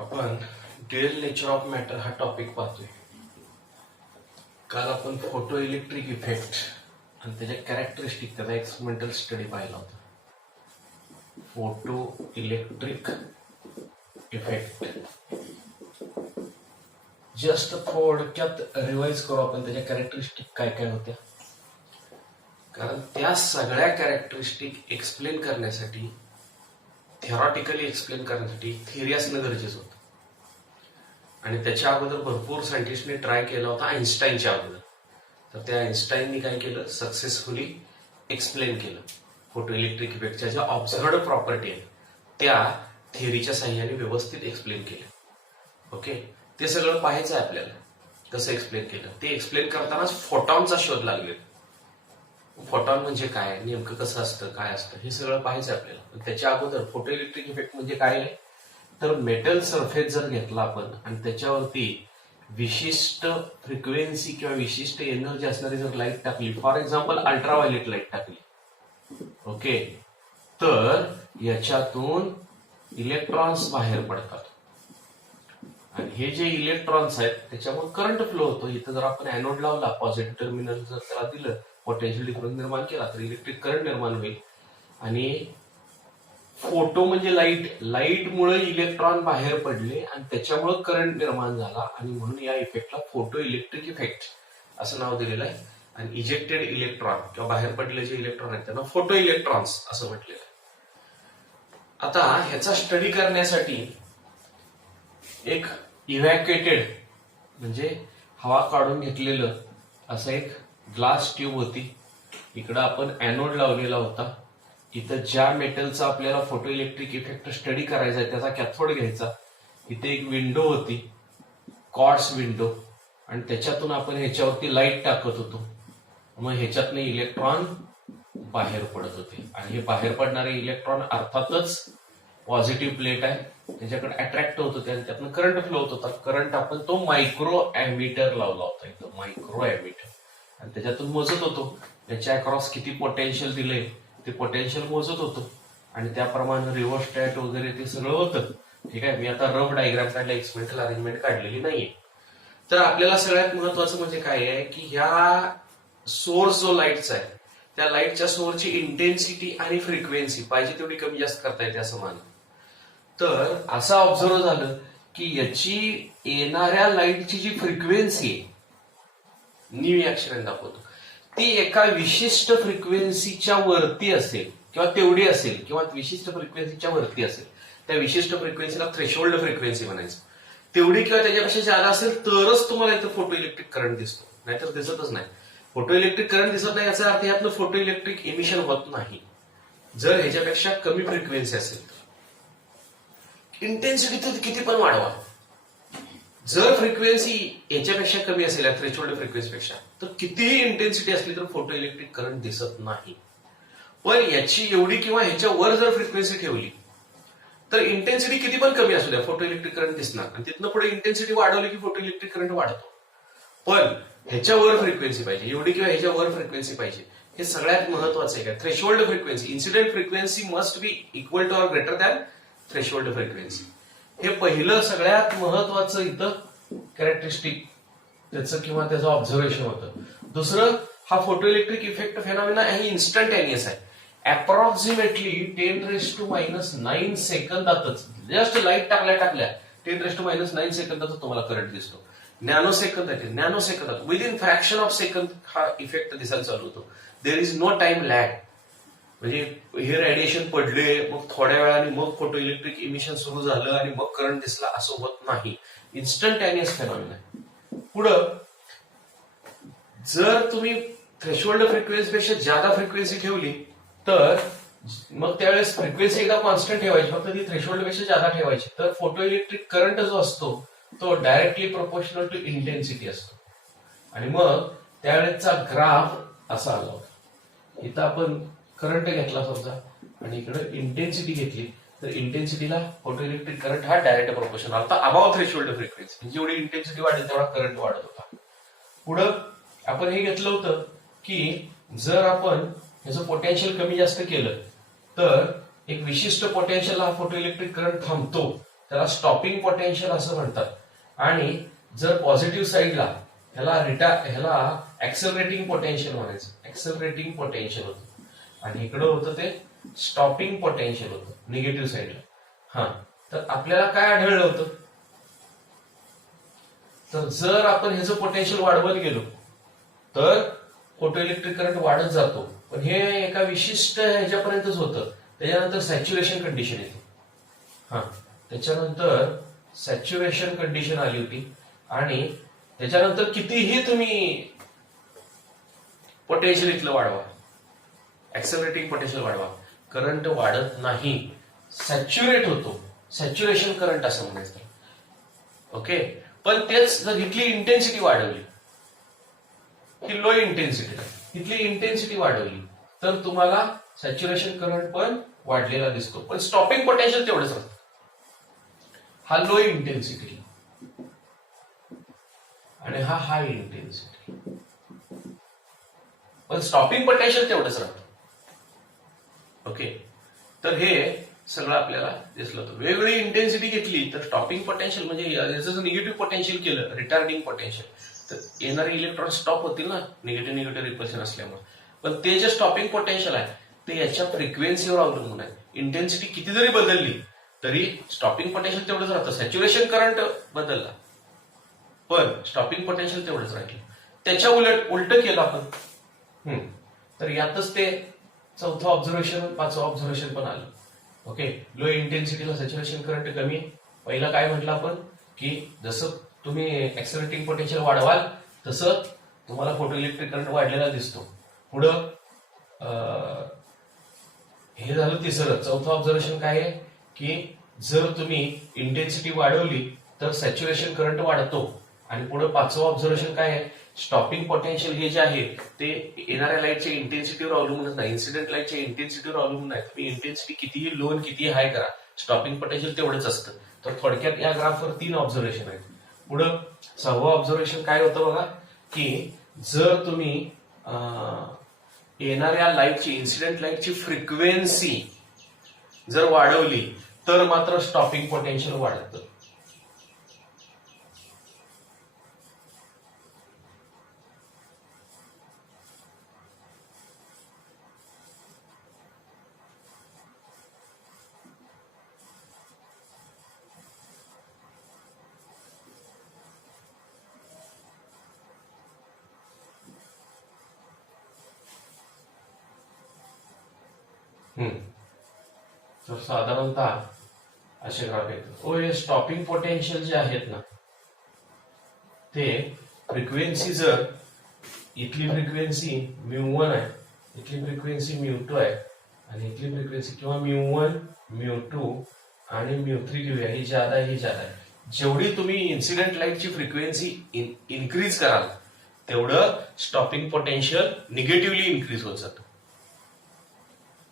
आपण dual nature of matter हा topic पाहतोय. काल आपण फोटो इलेक्ट्रिक इफेक्ट आणि त्याच्या कॅरेक्टरिस्टिक त्याचा एक्सपेरिमेंटल स्टडी पाहिला होता. फोटो इलेक्ट्रिक इफेक्ट जस्ट थोडक्यात रिवाइज करू आपण त्याच्या कॅरेक्टरिस्टिक काय काय होत्या, कारण त्या सगळ्या कॅरेक्टरिस्टिक एक्सप्लेन करण्यासाठी, थेरॉटिकली एक्सप्लेन करण्यासाठी थिअरी असणं गरजेचं होतं. आणि त्याच्या अगोदर भरपूर सायंटिस्टने ट्राय केला होता आईन्स्टाईनच्या अगोदर. तर त्या आईन्स्टाईननी काय केलं, सक्सेसफुली एक्सप्लेन केलं फोटो इलेक्ट्रिक इफेक्टच्या ज्या ऑब्झर्व्ड प्रॉपर्टी आहेत त्या थिअरीच्या साह्याने व्यवस्थित एक्सप्लेन केलं. ओके, ते सगळं पाहायचं आहे आपल्याला कसं एक्सप्लेन केलं. ते एक्सप्लेन करतानाच फोटॉनचा शोध लागले. फोटॉन म्हणजे काय, नेमकं कसं असतं, काय असतं, हे सगळं पाहायचं आहे आपल्याला. त्याच्या अगोदर फोटो इलेक्ट्रिक इफेक्ट म्हणजे काय आहे, तर मेटल सरफेस जर घेतला आपण आणि त्याच्यावरती विशिष्ट फ्रिक्वेन्सी किंवा विशिष्ट एनर्जी असणारी जर लाईट टाकली, फॉर एक्झाम्पल अल्ट्राव्हायोलेट लाईट टाकली, ओके, तर याच्यातून इलेक्ट्रॉन्स बाहेर पडतात. आणि हे जे इलेक्ट्रॉन्स आहेत त्याच्यामुळे करंट फ्लो होतो. इथं जर आपण एनोड लावला, पॉझिटिव्ह टर्मिनल जर त्याला दिलं, पोटेन्शियल डिफरन्स निर्माण केला तर इलेक्ट्रिक करंट निर्माण होईल. आणि फोटो म्हणजे लाईटमुळे इलेक्ट्रॉन बाहेर पडले आणि त्याच्यामुळे करंट निर्माण झाला आणि म्हणून या इफेक्टला फोटो इलेक्ट्रिक इफेक्ट असं नाव दिलेलं आहे. आणि इजेक्टेड इलेक्ट्रॉन किंवा बाहेर पडलेले जे इलेक्ट्रॉन आहेत त्यांना फोटो इलेक्ट्रॉन्स असं म्हटलेलं आहे. आता ह्याचा स्टडी करण्यासाठी एक इव्हॅक्युएटेड म्हणजे हवा काढून घेतलेलं असं एक ग्लास ट्यूब होती. इकडं आपण एनोड लावलेला होता. इथं ज्या मेटलचा आपल्याला फोटो इलेक्ट्रिक इफेक्ट स्टडी करायचा आहे त्याचा कॅथोड घ्यायचा. इथे एक विंडो होती, क्वार्ट्स विंडो, आणि त्याच्यातून आपण ह्याच्यावरती लाईट टाकत होतो. मग ह्याच्यातनं इलेक्ट्रॉन बाहेर पडत होते. आणि हे बाहेर पडणारे इलेक्ट्रॉन अर्थातच पॉझिटिव्ह प्लेट आहे त्याच्याकडे अट्रॅक्ट होत होते आणि त्यातनं करंट फ्लो होत होता. करंट आपण तो मायक्रो ॲमीटर लावला होता, इथं मायक्रो ॲमीटर, आणि त्याच्यातून मोजत होतो त्याच्या अक्रॉस किती पोटेन्शियल दिलंय ते पोटेन्शियल मोजत होतो. आणि त्याप्रमाणे रिव्हर्स्टॅट वगैरे ते सगळं होतं. ठीक आहे, मी आता रफ डायग्राम काढला, एक्सपेरिमेंटल अरेंजमेंट काढलेली नाहीये. तर आपल्याला सगळ्यात महत्वाचं म्हणजे काय आहे की ह्या सोर्स जो लाईटचा आहे त्या लाईटच्या सोर्सची इंटेन्सिटी आणि फ्रिक्वेन्सी पाहिजे तेवढी कमी जास्त करता येते असं मानलं. तर असं ऑब्झर्व झालं की याची येणाऱ्या लाईटची जी फ्रिक्वेन्सी आहे, न्यू अक्षराने दाखवतो, ती एका विशिष्ट फ्रिक्वेन्सीच्या वरती असेल किंवा तेवढी असेल किंवा विशिष्ट फ्रिक्वेन्सीच्या वरती असेल. त्या विशिष्ट फ्रिक्वेन्सीला थ्रेशोल्ड फ्रिक्वेन्सी म्हणायचं. तेवढी किंवा त्याच्यापेक्षा जादा असेल तरच तुम्हाला इथं फोटो इलेक्ट्रिक करंट दिसतो, नाहीतर दिसतच नाही. फोटो इलेक्ट्रिक करंट दिसत नाही याचा अर्थ यातनं फोटो इलेक्ट्रिक इमिशन होत नाही. जर ह्याच्यापेक्षा कमी फ्रिक्वेन्सी असेल तर इंटेन्सिटी तर किती पण वाढवा, जर फ्रिक्वेन्सी याच्यापेक्षा कमी असेल या थ्रेशोल्ड फ्रिक्वेन्सीपेक्षा, तर कितीही इंटेन्सिटी असली तर फोटो इलेक्ट्रिक करंट दिसत नाही. पण याची एवढी किंवा ह्याच्या वर जर फ्रिक्वेन्सी ठेवली तर इंटेन्सिटी किती पण कमी असू द्या फोटो इलेक्ट्रिक करंट दिसणार. आणि तिथनं पुढे इंटेन्सिटी वाढवली की फोटो इलेक्ट्रिक करंट वाढतो. पण ह्याच्यावर फ्रिक्वेन्सी पाहिजे, एवढी किंवा ह्याच्यावर फ्रिक्वेन्सी पाहिजे. हे सगळ्यात महत्वाचं आहे. का threshold frequency, incident frequency must be equal to or greater than threshold frequency. हे पहिलं सगळ्यात महत्वाचं इथं कॅरेक्टरिस्टिक त्याचं किंवा त्याचं ऑब्झर्वेशन होतं. दुसरं, हा फोटो इलेक्ट्रिक इफेक्ट फेनॉमिना हे इन्स्टंटेनियस आहे. अप्रॉक्सिमेटली 10⁻⁹ सेकंदातच, जस्ट लाईट टाकल्या 10⁻⁹ सेकंदातच तुम्हाला करंट दिसतो. नॅनो सेकंद आहे, नॅनो सेकंदात, विदिन फ्रॅक्शन ऑफ सेकंद हा इफेक्ट दिसायला चालू होतो. There is no time lag. म्हणजे हे रेडिएशन पडले, मग थोड्या वेळाने मग फोटो इलेक्ट्रिक इमिशन सुरू झालं आणि मग करंट दिसला, असं होत नाही. इन्स्टंटेनियस फेनॉमिना आहे. पुढं, जर तुम्ही थ्रेशोल्ड फ्रिक्वेन्सीपेक्षा जादा फ्रिक्वेन्सी ठेवली तर मग त्यावेळेस फ्रिक्वेन्सी एकदा कॉन्स्टंट ठेवायची, फक्त ती थ्रेशोल्ड पेक्षा जादा ठेवायची. तर फोटो इलेक्ट्रिक करंट जो असतो तो डायरेक्टली प्रोपोर्शनल टू इंटेन्सिटी असतो. आणि मग त्यावेळेसचा ग्राफ असा आला होता. इथं आपण करंट घेतला समजा आणि इकडे इंटेन्सिटी घेतली तर इंटेन्सिटीला फोटो इलेक्ट्रिक करंट हा डायरेक्ट प्रोपोर्शनल आता अबाव थ्रेशोल्ड फ्रिक्वेन्सी, जेवढी इंटेन्सिटी वाढेल तेवढा करंट वाढत होता. पुढं आपण हे घेतलं होतं की जर आपण ह्याचं पोटेन्शियल कमी जास्त केलं तर एक विशिष्ट पोटेन्शियल हा फोटोइलेक्ट्रिक करंट थांबतो त्याला स्टॉपिंग पोटेन्शियल असं म्हणतात. आणि जर पॉझिटिव्ह साईडला ह्याला ऍक्सेलरेटिंग पोटेन्शियल म्हणायचं, ऍक्सेलरेटिंग पोटेन्शियल होतं आणि इकडं होतं ते स्टॉपिंग पोटेन्शियल होतं निगेटिव्ह साईडला. हा, तर आपल्याला काय आढळलं होतं, तर जर आपण ह्याचं पोटेन्शियल वाढवत गेलो तर फोटोइलेक्ट्रिक करंट वाढत जातो, पण हे एका विशिष्ट ह्याच्यापर्यंतच होतं. त्याच्यानंतर सॅच्युरेशन कंडिशन येते. हा, त्याच्यानंतर सॅच्युरेशन कंडिशन आली होती आणि त्याच्यानंतर कितीही तुम्ही पोटेन्शियल इथलं वाढवा, ऍक्सेलरेटिंग पोटेन्शियल वाढवा, करंट वाढत नाही, सॅच्युरेट होतो. सॅच्युरेशन करंट असं म्हणायचं. ओके, पण तेच जर इथली इंटेन्सिटी वाढवली, ही लो इंटेन्सिटी, इथली इंटेन्सिटी वाढवली तर तुम्हाला सॅच्युरेशन करंट पण वाढलेला दिसतो, पण स्टॉपिंग पोटेन्शियल तेवढंच राहतं. हा लो इंटेन्सिटी आणि हा हाय इंटेन्सिटी, पण स्टॉपिंग पोटेन्शियल तेवढंच राहतं. ओके, तर हे सगळं आपल्याला दिसलं होतं. वेगवेगळी इंटेन्सिटी घेतली तर स्टॉपिंग पोटेन्शियल म्हणजे याचं जर निगेटिव्ह पोटेन्शियल केलं, रिटार्डिंग पोटेन्शियल, तर येणारे इलेक्ट्रॉन स्टॉप होतील ना, निगेटिव्ह रिपल्शन असल्यामुळे. पण ते जे स्टॉपिंग पोटेन्शियल आहे ते याच्या फ्रिक्वेन्सीवर अवलंबून आहे. इंटेन्सिटी किती जरी बदलली तरी स्टॉपिंग पोटेन्शियल तेवढंच राहतं. सॅच्युरेशन करंट बदलला पण स्टॉपिंग पोटेन्शियल तेवढंच राहिलं. त्याच्या उलट केलं आपण, तर यातच ते चौथं ऑब्झर्वेशन, पाचवं ऑब्झर्वेशन पण आलं. ओके, लो इंटेन्सिटीला सॅच्युरेशन करंट कमी आहे. पहिला काय म्हटलं आपण की जसं तुम्ही ऍक्सेलरेटिंग पोटेन्शियल वाढवाल तसं तुम्हाला फोटोइलेक्ट्रिक करंट वाढलेला दिसतो. पुढं हे झालं तिसरं. चौथं ऑब्झर्वेशन काय आहे की जर तुम्ही इंटेन्सिटी वाढवली तर सॅच्युरेशन करंट वाढतो. आणि पुढे पाचवं ऑब्झर्वेशन काय आहे, स्टॉपिंग पोटेन्शियल हे जे आहे ते येणाऱ्या लाईटच्या इंटेन्सिटीवर अवलंबूनच नाही, इन्सिडेंट लाईटच्या इंटेन्सिटीवर अवलंबून नाही. तुम्ही इंटेन्सिटी कितीही लो आणि कितीही हाय करा, स्टॉपिंग पोटेन्शियल तेवढंच असतं. तर थोडक्यात या ग्राफवर 3 ऑब्झर्वेशन आहेत. पुढं 6वं ऑब्झर्वेशन काय होतं बघा की जर तुम्ही येणाऱ्या लाईटची, इन्सिडेंट लाईटची फ्रिक्वेन्सी जर वाढवली तर मात्र स्टॉपिंग पोटेन्शियल वाढतं. तर साधारणतः असे ग्राफ येतात. हे स्टॉपिंग पोटेन्शियल जे आहेत ना ते फ्रिक्वेन्सी, जर इथली फ्रिक्वेन्सी μ1 आहे, इथली फ्रिक्वेन्सी μ2 आहे आणि इथली फ्रिक्वेन्सी किंवा μ1 μ2 आणि μ3 घेऊया, ही ज्यादा आहे, ही ज्यादा आहे. जेवढी तुम्ही इन्सिडेंट लाईटची फ्रिक्वेन्सी इन्क्रीज कराल तेवढं स्टॉपिंग पोटेन्शियल निगेटिव्हली इन्क्रीज होत जातं.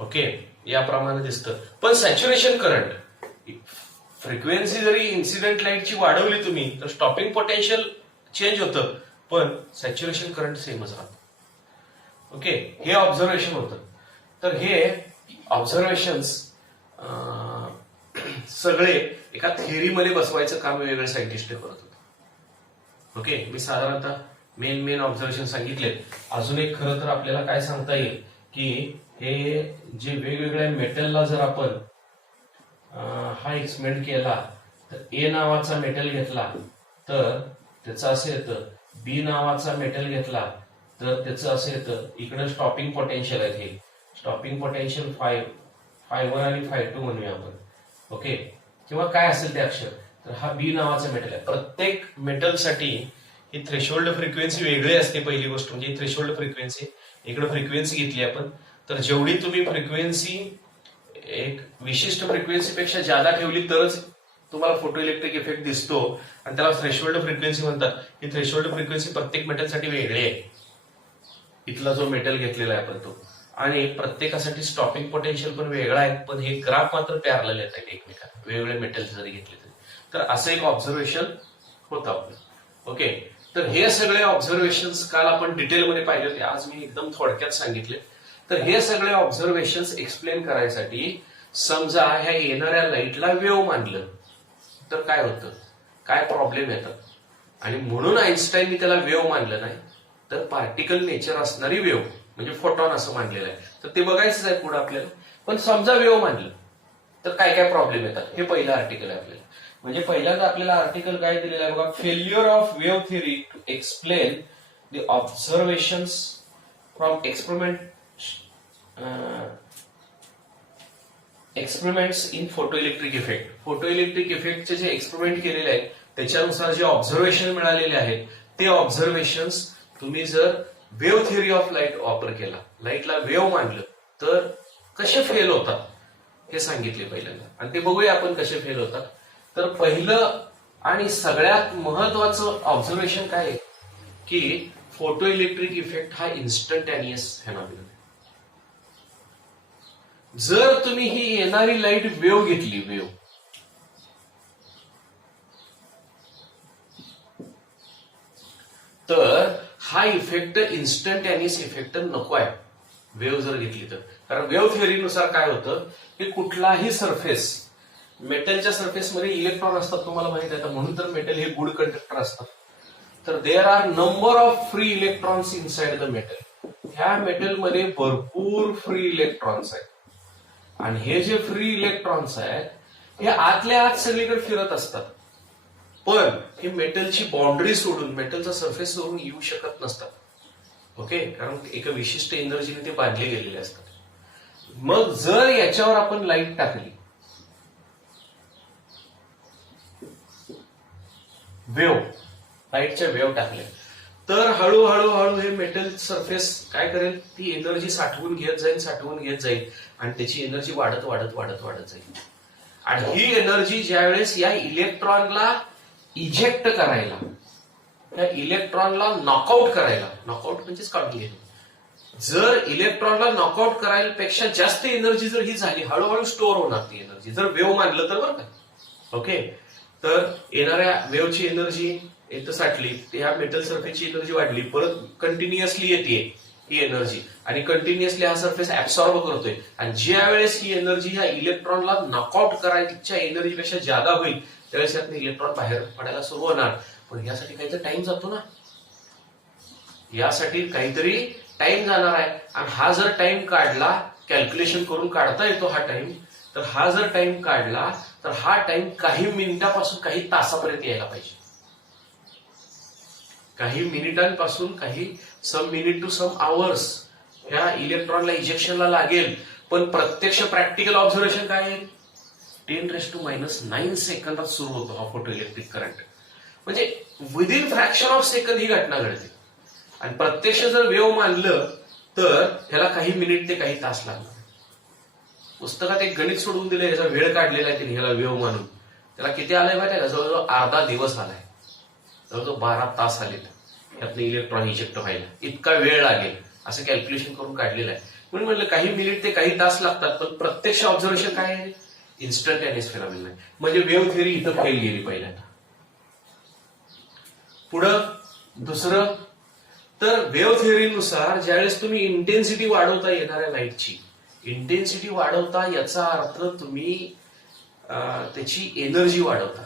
ओके, याप्रमाणे दिसतं. पण सॅच्युरेशन करंट, फ्रिक्वेन्सी जरी इन्सिडेंट लाईटची वाढवली तुम्ही तर स्टॉपिंग पोटेन्शियल चेंज होतं पण सॅच्युरेशन करंट सेमच राहतं. ओके, हे ऑब्झर्वेशन होतं. तर हे ऑब्झर्वेशन्स सगळे एका थिअरीमध्ये बसवायचं काम वेगवेगळे सायंटिस्ट करत होते. ओके, मी साधारणतः मेन ऑब्झर्वेशन सांगितले. अजून एक खरं तर आपल्याला काय सांगता येईल की हे जे वेगवेगळ्या मेटलला जर आपण हा एक्सपेरिमेंट केला तर ए नावाचा मेटल घेतला तर त्याचं असं येतं, बी नावाचा मेटल घेतला तर त्याचं असं येतं. इकडे स्टॉपिंग पोटेन्शियल आहे, हे स्टॉपिंग पोटेन्शियल φ1 आणि φ2 म्हणूया आपण. ओके, किंवा काय असेल ते अक्षर. तर हा बी नावाचा मेटल आहे. प्रत्येक मेटलसाठी ही थ्रेशोल्ड फ्रिक्वेन्सी वेगळी असते. पहिली गोष्ट म्हणजे थ्रेशोल्ड फ्रिक्वेन्सी, इकडे फ्रिक्वेन्सी घेतली आपण तर जेवढी तुम्ही फ्रिक्वेन्सी एक विशिष्ट फ्रिक्वेन्सीपेक्षा जादा ठेवली तरच तुम्हाला फोटो इलेक्ट्रिक इफेक्ट दिसतो आणि त्याला थ्रेशोल्ड फ्रिक्वेन्सी म्हणतात. ही थ्रेशोल्ड फ्रिक्वेन्सी प्रत्येक मेटलसाठी वेगळी आहे. इथला जो मेटल घेतलेला आहे आपण तो, आणि प्रत्येकासाठी स्टॉपिंग पोटेन्शियल पण वेगळा आहे. पण हे ग्राफ मात्र पॅरलल येत आहेत एकमेकांना, वेगवेगळे मेटल जरी घेतले तरी. तर असं एक ऑब्झर्वेशन होतं आपलं. ओके, तर हे सगळे ऑब्झर्वेशन्स काल आपण डिटेलमध्ये पाहिले होते, आज मी एकदम थोडक्यात सांगितले. तर हे सगळे ऑब्झर्वेशन्स एक्सप्लेन करायसाठी समजा ह्या येणाऱ्या लाईटला वेव्ह मानलं तर काय होतं, काय प्रॉब्लेम येतात आणि म्हणून आईन्स्टाईननी त्याला वेव्ह मानलं नाही तर पार्टिकल नेचर असणारी वेव्ह म्हणजे फोटॉन असं मानलेलं आहे. तर ते बघायचंच आहे पुढे आपल्याला. पण समजा वेव्ह मानलं तर काय काय प्रॉब्लेम येतात हे पहिलं आर्टिकल आहे आपल्याला. म्हणजे पहिल्यांदा आपल्याला आर्टिकल काय दिलेलं आहे बघा, failure of wave theory to explain the observations from experiments in photo electric effect. Photo electric इफेक्टचे जे एक्सपेरिमेंट केलेले आहेत त्याच्यानुसार जे ऑब्झर्वेशन मिळालेले आहेत ते ऑब्झर्वेशन्स तुम्ही जर वेव्ह थिअरी ऑफ लाईट वापर केला, लाईटला वेव्ह मानलं तर कसे फेल होतात हे सांगितले पहिल्यांदा. आणि ते बघूया आपण कसे फेल होतात. तर पहिलं आणि सगळ्यात महत्वाचं ऑब्झर्वेशन काय आहे की फोटो इलेक्ट्रिक इफेक्ट हा इन्स्टंटॅनियस फेनॉमिनन आहे. जर तुम्ही ही येणारी लाईट वेव्ह घेतली, वेव्ह, तर हा इफेक्ट इन्स्टंटॅनियस इफेक्ट नको आहे वेव्ह जर घेतली तर. कारण वेव्ह थिअरीनुसार काय होतं की कुठलाही सरफेस, मेटलच्या सरफेसमध्ये इलेक्ट्रॉन असतात तुम्हाला माहित आहे, म्हणून तर मेटल हे गुड कंडक्टर असतात. तर there are number of free electrons inside the metal. ह्या मेटलमध्ये भरपूर फ्री इलेक्ट्रॉन्स आहेत आणि हे जे फ्री इलेक्ट्रॉन्स आहेत हे आतल्या आत सगळीकडे फिरत असतात. पण हे मेटलची बाउंड्री सोडून, मेटलचा सरफेस सोडून येऊ शकत नसतात. ओके, कारण एका विशिष्ट एनर्जीने ते बांधले गेलेले असतात. मग जर याच्यावर आपण लाईट टाकली, वेव्ह, लाईटच्या वेव्ह टाकल्या, तर हळूहळू हळू हे मेटल सरफेस काय करेल, ती एनर्जी साठवून घेत जाईल, साठवून घेत जाईल आणि त्याची एनर्जी वाढत वाढत वाढत वाढत जाईल. आणि ही एनर्जी ज्यावेळेस या इलेक्ट्रॉनला इजेक्ट करायला, या इलेक्ट्रॉनला नॉकआउट करायला, नॉकआउट म्हणजेच काढून घेणं, जर इलेक्ट्रॉनला नॉकआउट करायला पेक्षा जास्त एनर्जी जर ही झाली, हळूहळू स्टोअर होणार ती एनर्जी, जर वेव्ह मानलं तर बरं का. ओके, तर येणाऱ्या वेव्हची एनर्जी इथं साठली, ह्या मेटल सरफेसची एनर्जी वाढली, परत कंटिन्युअसली येते ही एनर्जी आणि कंटिन्युअसली हा सरफेस ऍब्सॉर्ब करतोय. आणि ज्या वेळेस ही एनर्जी ह्या इलेक्ट्रॉनला नॉकआउट करायच्या एनर्जीपेक्षा जादा होईल त्यावेळेस यातनं इलेक्ट्रॉन बाहेर पडायला सुरू होणार. पण यासाठी काहीतरी टाइम जातो ना, यासाठी काहीतरी टाइम जाणार आहे. आणि हा जर टाइम काढला, कॅल्क्युलेशन करून काढता येतो हा टाइम, तर हा जर टाइम काढला तर हा टाइम काही मिनिटापासून काही तासापर्यंत यायला पाहिजे. काही मिनिटांपासून काही सम मिनिट टू सम आवर्स ह्या इलेक्ट्रॉनला इजेक्शनला लागेल. पण प्रत्यक्ष प्रॅक्टिकल ऑब्झर्वेशन काय आहे, 10⁻⁹ सेकंदात सुरू होतो हा फोटो इलेक्ट्रिक करंट. म्हणजे विदिन फ्रॅक्शन ऑफ सेकंद ही घटना घडते. आणि प्रत्यक्ष जर वेव्ह मानलं तर ह्याला काही मिनिट ते काही तास लागणार. पुस्तकात एक गणित सोडून दिलं, याचा वेळ काढलेला आहे ह्याला वेव्ह मानून. त्याला किती आलाय माहिती आहे का, जवळजवळ अर्धा दिवस आलाय, जवळजवळ 12 तास आलेला यातनं इलेक्ट्रॉन इजेक्ट व्हायला, इतका वेळ लागेल असं कॅल्क्युलेशन करून काढलेलं आहे. म्हणून म्हटलं काही मिनिट ते काही तास लागतात. पण प्रत्यक्ष ऑब्झर्वेशन काय आहे, इन्स्टंटॅनियस फेनॉमिनन आहे. म्हणजे वेव्ह थिअरी इथं फेल गेली पहिल्यांदा. पुढं दुसरं, तर वेव्ह थिअरीनुसार ज्यावेळेस तुम्ही इंटेन्सिटी वाढवता येणाऱ्या लाईटची, इंटेन्सिटी वाढवता याचा अर्थ तुम्ही त्याची एनर्जी वाढवता.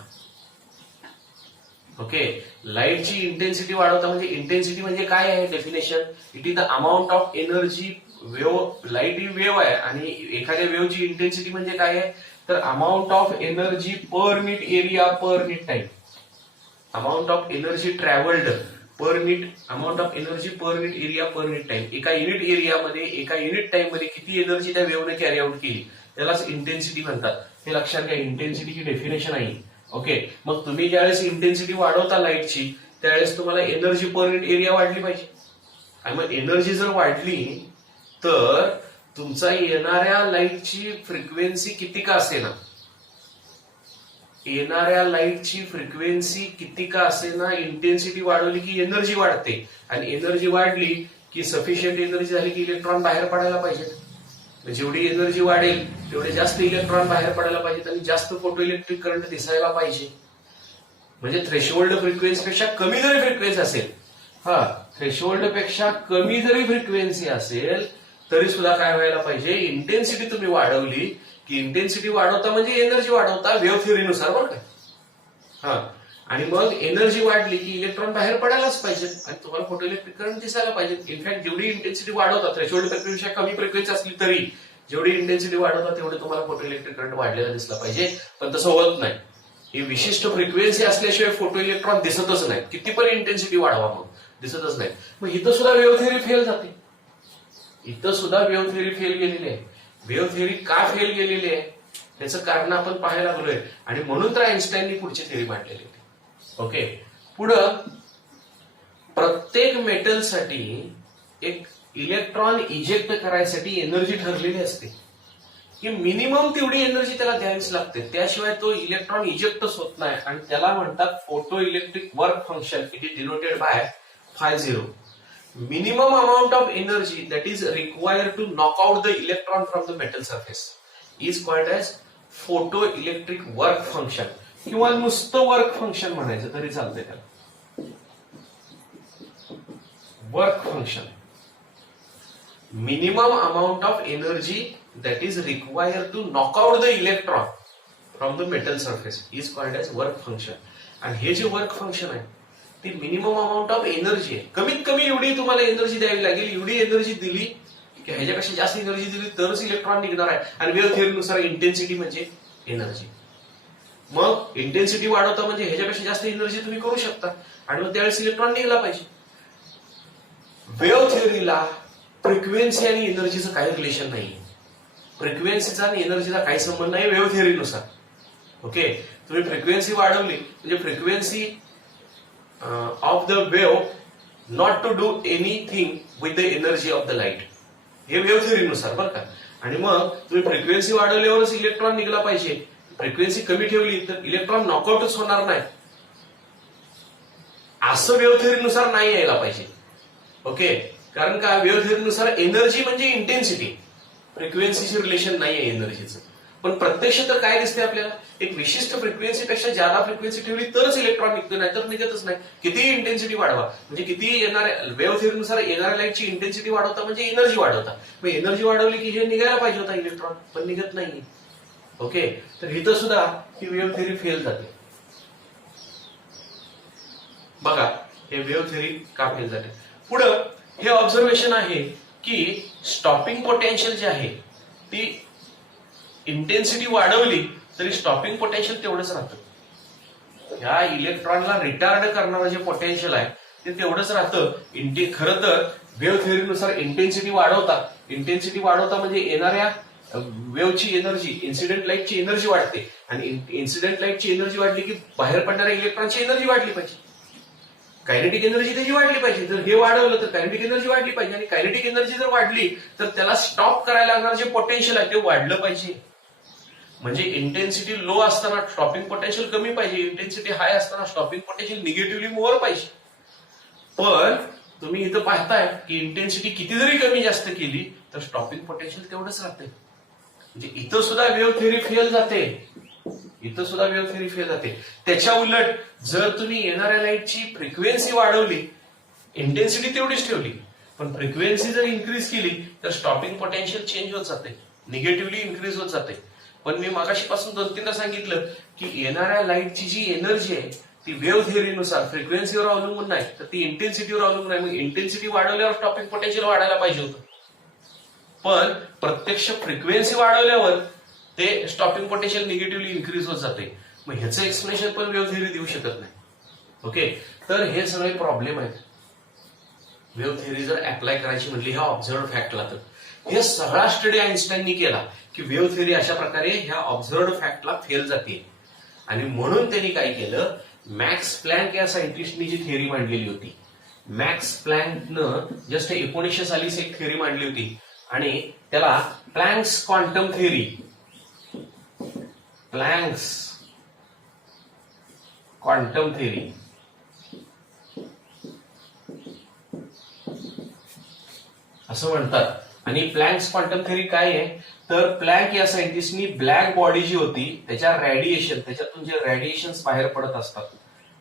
ओके, लाईटची इंटेन्सिटी वाढवता म्हणजे इंटेन्सिटी म्हणजे काय आहे definition, it is the amount of energy. Wave, light he wave आहे आणि एखाद्या वेव्हची इंटेन्सिटी म्हणजे काय आहे, तर amount of energy per unit area per unit time, amount of energy travelled per unit, amount of energy per unit area per unit time. एका unit एरियामध्ये एका युनिट टाइम मध्ये किती एनर्जी त्या वेव्हने कॅरी आउट केली त्यालाच इंटेन्सिटी म्हणतात. हे लक्षात घ्या, इंटेन्सिटीची डेफिनेशन आहे. ओके, मग तुम्ही ज्यावेळेस इंटेन्सिटी वाढवता लाईटची त्यावेळेस तुम्हाला एनर्जी पर युनिट एरिया वाढली पाहिजे. आणि मग एनर्जी जर वाढली तर तुमचा येणाऱ्या लाईटची फ्रिक्वेन्सी किती का असेना, येणाऱ्या लाईटची फ्रिक्वेन्सी किती का असेना, इंटेन्सिटी वाढवली की एनर्जी वाढते. आणि एनर्जी वाढली की सफिशियंट एनर्जी झाली की इलेक्ट्रॉन बाहेर पडायला पाहिजे. जेवढी एनर्जी वाढेल तेवढे जास्त इलेक्ट्रॉन बाहेर पडायला पाहिजेत आणि जास्त फोटो इलेक्ट्रिक करंट दिसायला पाहिजे. म्हणजे थ्रेशोल्ड फ्रिक्वेन्सी पेक्षा कमी जरी फ्रिक्वेन्सी असेल, थ्रेशोल्ड पेक्षा कमी जरी फ्रिक्वेन्सी असेल तरी सुद्धा काय व्हायला पाहिजे, इंटेन्सिटी तुम्ही वाढवली की इंटेन्सिटी वाढवता म्हणजे एनर्जी वाढवता वेव्ह थिअरीनुसार, बरं का. हा, आणि मग एनर्जी वाढली की इलेक्ट्रॉन बाहेर पडायलाच पाहिजे आणि तुम्हाला फोटो इलेक्ट्रिक करंट दिसायला पाहिजे. इनफॅक्ट जेवढी इंटेन्सिटी वाढवता, थ्रेशोल्ड फ्रिक्वेन्सी कमी फ्रिक्वेन्सी असली तरी जेवढी इंटेन्सिटी वाढवता तेवढे तुम्हाला फोटो इलेक्ट्रिक करंट वाढलेला दिसला पाहिजे. पण तसं होत नाही. ही विशिष्ट फ्रिक्वेन्सी असल्याशिवाय फोटो इलेक्ट्रॉन दिसतच नाही. किती पण इंटेन्सिटी वाढवा मग दिसतच नाही. मग इथं सुद्धा वेव्ह थिअरी फेल जाते. इथं सुद्धा वेव्ह थिअरी फेल गेलेली आहे. वेव्ह थिअरी का फेल गेलेली आहे त्याचं कारण आपण पाहायला लागलोय आणि म्हणून तर आइन्स्टाईननी पुढची थिअरी मांडलेली होती. ओके, पुढं प्रत्येक मेटलसाठी एक इलेक्ट्रॉन इजेक्ट करायसाठी एनर्जी ठरलेली असते की मिनिमम तेवढी एनर्जी त्याला द्यावीच लागते, त्याशिवाय तो इलेक्ट्रॉन इजेक्टच होत नाही. आणि त्याला म्हणतात photo electric work function. It is denoted by φ0. Minimum amount of energy that is required to knock out the electron from the metal surface is called as photoelectric work function किंवा नुसतं work function म्हणायचं तरी चालतंय त्याला. Work function, minimum amount of energy that is required to knock out the electron from the metal surface is called as work function. आणि हे जे work function आहे ती मिनिमम अमाउंट ऑफ एनर्जी आहे. कमीत कमी एवढी तुम्हाला एनर्जी द्यावी लागेल. एवढी एनर्जी दिली की ह्याच्यापेक्षा जास्त एनर्जी दिली तरच इलेक्ट्रॉन निघणार आहे. आणि वेव्ह थिअरीनुसार इंटेन्सिटी म्हणजे एनर्जी. मग इंटेन्सिटी वाढवता म्हणजे ह्याच्यापेक्षा जास्त एनर्जी तुम्ही करू शकता आणि मग त्यावेळेस इलेक्ट्रॉन निघला पाहिजे. वेव्ह थिअरीला फ्रिक्वेन्सी आणि एनर्जीचं काही रिलेशन नाही. फ्रिक्वेन्सीचा आणि एनर्जीचा काही संबंध नाही वेव्ह थिअरीनुसार. ओके, तुम्ही फ्रिक्वेन्सी वाढवली म्हणजे frequency of the wave not to do anything with the energy of the light, हे वेव्ह थिअरीनुसार, बरं का. आणि मग तुम्ही फ्रिक्वेन्सी वाढवल्यावरच इलेक्ट्रॉन निघला पाहिजे. फ्रिक्वेन्सी कमी ठेवली तर इलेक्ट्रॉन नॉकआउटच होणार नाही असं वेव्ह थिअरीनुसार नाही यायला पाहिजे. ओके, कारण का वेव्ह थिअरीनुसार एनर्जी म्हणजे इंटेन्सिटी, फ्रिक्वेन्सीशी रिलेशन नाहीये एनर्जीचं. पण प्रत्यक्ष तर काय दिसते आपल्याला, एक विशिष्ट फ्रिक्वेन्सीपेक्षा जादा फ्रिक्वेन्सी ठेवली तरच इलेक्ट्रॉन निघतो, नाही तर निघतच नाही. किती इंटेन्सिटी वाढवा म्हणजे किती येणाऱ्या वेव्ह थिअरीनुसार येणाऱ्या लाईटची इंटेन्सिटी वाढवता म्हणजे एनर्जी वाढवता. मग एनर्जी वाढवली की हे निघायला पाहिजे होता इलेक्ट्रॉन, पण निघत नाही. ओके, तर इथं सुद्धा ही वेव्ह थिअरी फेल जाते. बघा हे वेव्ह थिअरी का फेल जाते. पुढं हे ऑब्झर्वेशन आहे की स्टॉपिंग पोटेन्शियल जे आहे ती इंटेन्सिटी वाढवली तरी स्टॉपिंग पोटेन्शियल तेवढंच राहतं. ह्या इलेक्ट्रॉनला रिटार्ड करणारं जे पोटेन्शियल आहे ते तेवढंच राहतं. खरं तर वेव्ह थिअरीनुसार इंटेन्सिटी वाढवता म्हणजे येणाऱ्या वेव्हची एनर्जी, इन्सिडेंट लाईटची एनर्जी वाढते आणि इन्सिडेंट लाईटची एनर्जी वाढली की बाहेर पडणाऱ्या इलेक्ट्रॉनची एनर्जी वाढली पाहिजे. कायनेटिक एनर्जी त्याची वाढली पाहिजे. जर हे वाढवलं तर कायनेटिक एनर्जी वाढली पाहिजे आणि कायनेटिक एनर्जी जर वाढली तर त्याला स्टॉप करायला लागणार जे पोटेन्शियल आहे ते वाढलं पाहिजे. म्हणजे इंटेन्सिटी लो असताना स्टॉपिंग पोटेन्शियल कमी पाहिजे, इंटेन्सिटी हाय असताना स्टॉपिंग पोटेन्शियल निगेटिव्हली मोर पाहिजे. पण तुम्ही इथं पाहताय की इंटेन्सिटी किती जरी कमी जास्त केली तर स्टॉपिंग पोटेन्शियल तेवढंच राहते. म्हणजे इथं सुद्धा वेव्ह थिअरी फेल जाते. त्याच्या उलट जर तुम्ही येणाऱ्या लाईटची फ्रिक्वेन्सी वाढवली, इंटेन्सिटी तेवढीच ठेवली, पण फ्रिक्वेन्सी जर इन्क्रीज केली तर स्टॉपिंग पोटेन्शियल चेंज होत जाते, निगेटिव्हली इन्क्रीज होत जाते. पण मी मागाशी पासून 2-3दा सांगितलं की येणाऱ्या लाईटची जी एनर्जी आहे ती वेव्ह थिअरीनुसार फ्रिक्वेन्सीवर अवलंबून नाही तर ती इंटेन्सिटीवर अवलंबून आहे. मग इंटेन्सिटी वाढवल्यावर स्टॉपिंग पोटेन्शियल वाढायला पाहिजे होतं, पण प्रत्यक्ष फ्रिक्वेन्सी वाढवल्यावर ते स्टॉपिंग पोटेन्शियल निगेटिव्हली इन्क्रीज होत जाते. मग ह्याचं एक्सप्लेनेशन पण वेव्ह थिअरी देऊ शकत नाही. ओके, तर हे सगळे प्रॉब्लेम आहेत. वेव्ह थिअरी जर अप्लाय करायची म्हटली ह्या ऑब्झर्व्ड फॅक्टला तर हे सगळा स्टडी आइन्स्टाईननी केला की वेव्ह थिअरी अशा प्रकारे ह्या ऑब्झर्व्ड फॅक्टला फेल जाते. आणि म्हणून त्यांनी काय केलं, मॅक्स प्लँक या सायंटिस्टनी जी थिअरी मांडलेली होती, मॅक्स प्लँकनं जस्ट 1900 सालीच एक थिअरी मांडली होती आणि त्याला Planck's quantum theory, Planck's quantum theory असं म्हणतात. आणि प्लँक्स क्वांटम थिअरी काय आहे तर प्लँक या सायंटिस्टनी ब्लॅक बॉडी जी होती त्याच्या रेडिएशन, त्याच्यातून जे रेडिएशन बाहेर पडत असतात,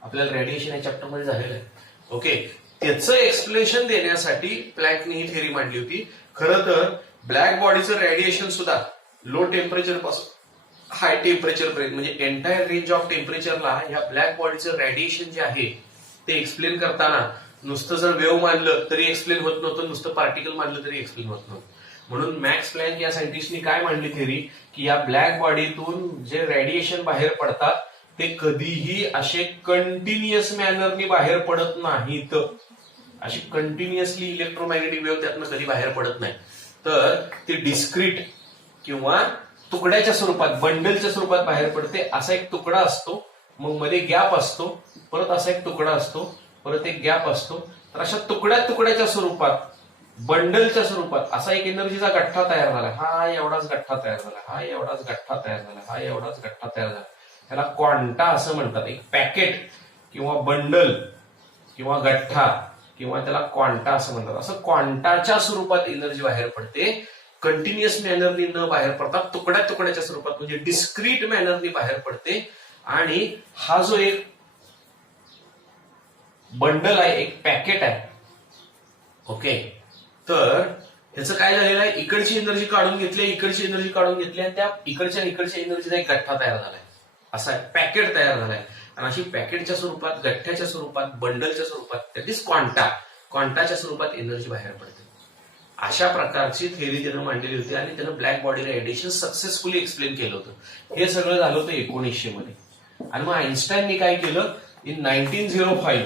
आपल्याला रेडिएशन या चॅप्टर मध्ये झालेलं आहे. ओके, त्याचं एक्सप्लेनेशन देण्यासाठी प्लँकनी ही थिअरी मांडली होती. खरं तर ब्लॅक बॉडीचं रेडिएशन सुद्धा लो टेम्परेचर पासून हाय टेम्परेचर पर्यंत म्हणजे एंटायर रेंज ऑफ टेम्परेचरला ह्या ब्लॅक बॉडीचं रेडिएशन जे आहे ते एक्सप्लेन करताना नुसतं जर वेव्ह मानलं तरी एक्सप्लेन होत नव्हतं, नुसतं पार्टिकल मानलं तरी एक्सप्लेन होत नव्हतं. म्हणून मॅक्स प्लॅंक या सायंटिस्टनी काय मांडली थेरी की या ब्लॅक बॉडीतून जे रेडिएशन बाहेर पडतात ते कधीही असे कंटिन्युअस मॅनरनी बाहेर पडत नाहीत. अशी कंटिन्युअसली इलेक्ट्रोमॅग्नेटिक वेव्ह त्यातनं कधी बाहेर पडत नाही, तर ते डिस्क्रीट किंवा तुकड्याच्या स्वरूपात बंडलच्या स्वरूपात बाहेर पडते. असा एक तुकडा असतो, मग मध्ये गॅप असतो, परत असा एक तुकडा असतो, परत एक गॅप असतो. तर अशा तुकड्याच्या स्वरूपात बंडलच्या स्वरूपात असा एक एनर्जीचा गठ्ठा तयार झाला. हा एवढाच गठ्ठा तयार झाला, हा एवढाच गठ्ठा तयार झाला, हा एवढाच गठ्ठा तयार झाला. त्याला क्वांटा असं म्हणतात. एक पॅकेट किंवा बंडल किंवा गठ्ठा किंवा त्याला क्वांटा असं म्हणतात. असं क्वांटाच्या स्वरूपात एनर्जी बाहेर पडते, कंटिन्युअस मॅनरनी न बाहेर पडतात, तुकड्याच्या स्वरूपात म्हणजे डिस्क्रीट मॅनरनी बाहेर पडते. आणि हा जो एक बंडल आहे, एक पॅकेट आहे, ओके, तर ह्याचं काय झालेलं आहे, इकडची एनर्जी काढून घेतली, इकडची एनर्जी काढून घेतली आणि त्या इकडच्या एनर्जीचा एक गठ्ठा तयार झालाय. असा पॅकेट तयार झालाय. आणि अशी पॅकेटच्या स्वरूपात, गठ्ठ्याच्या स्वरूपात, बंडलच्या स्वरूपात, दॅट इज क्वांटाच्या स्वरूपात एनर्जी बाहेर पडते. अशा प्रकारची थेरी त्यानं मांडलेली होती आणि त्यानं black body radiation successfully explain केलं होतं. हे सगळं झालं होतं 1900 मध्ये. आणि मग आईन्स्टाईननी काय केलं, इन 1905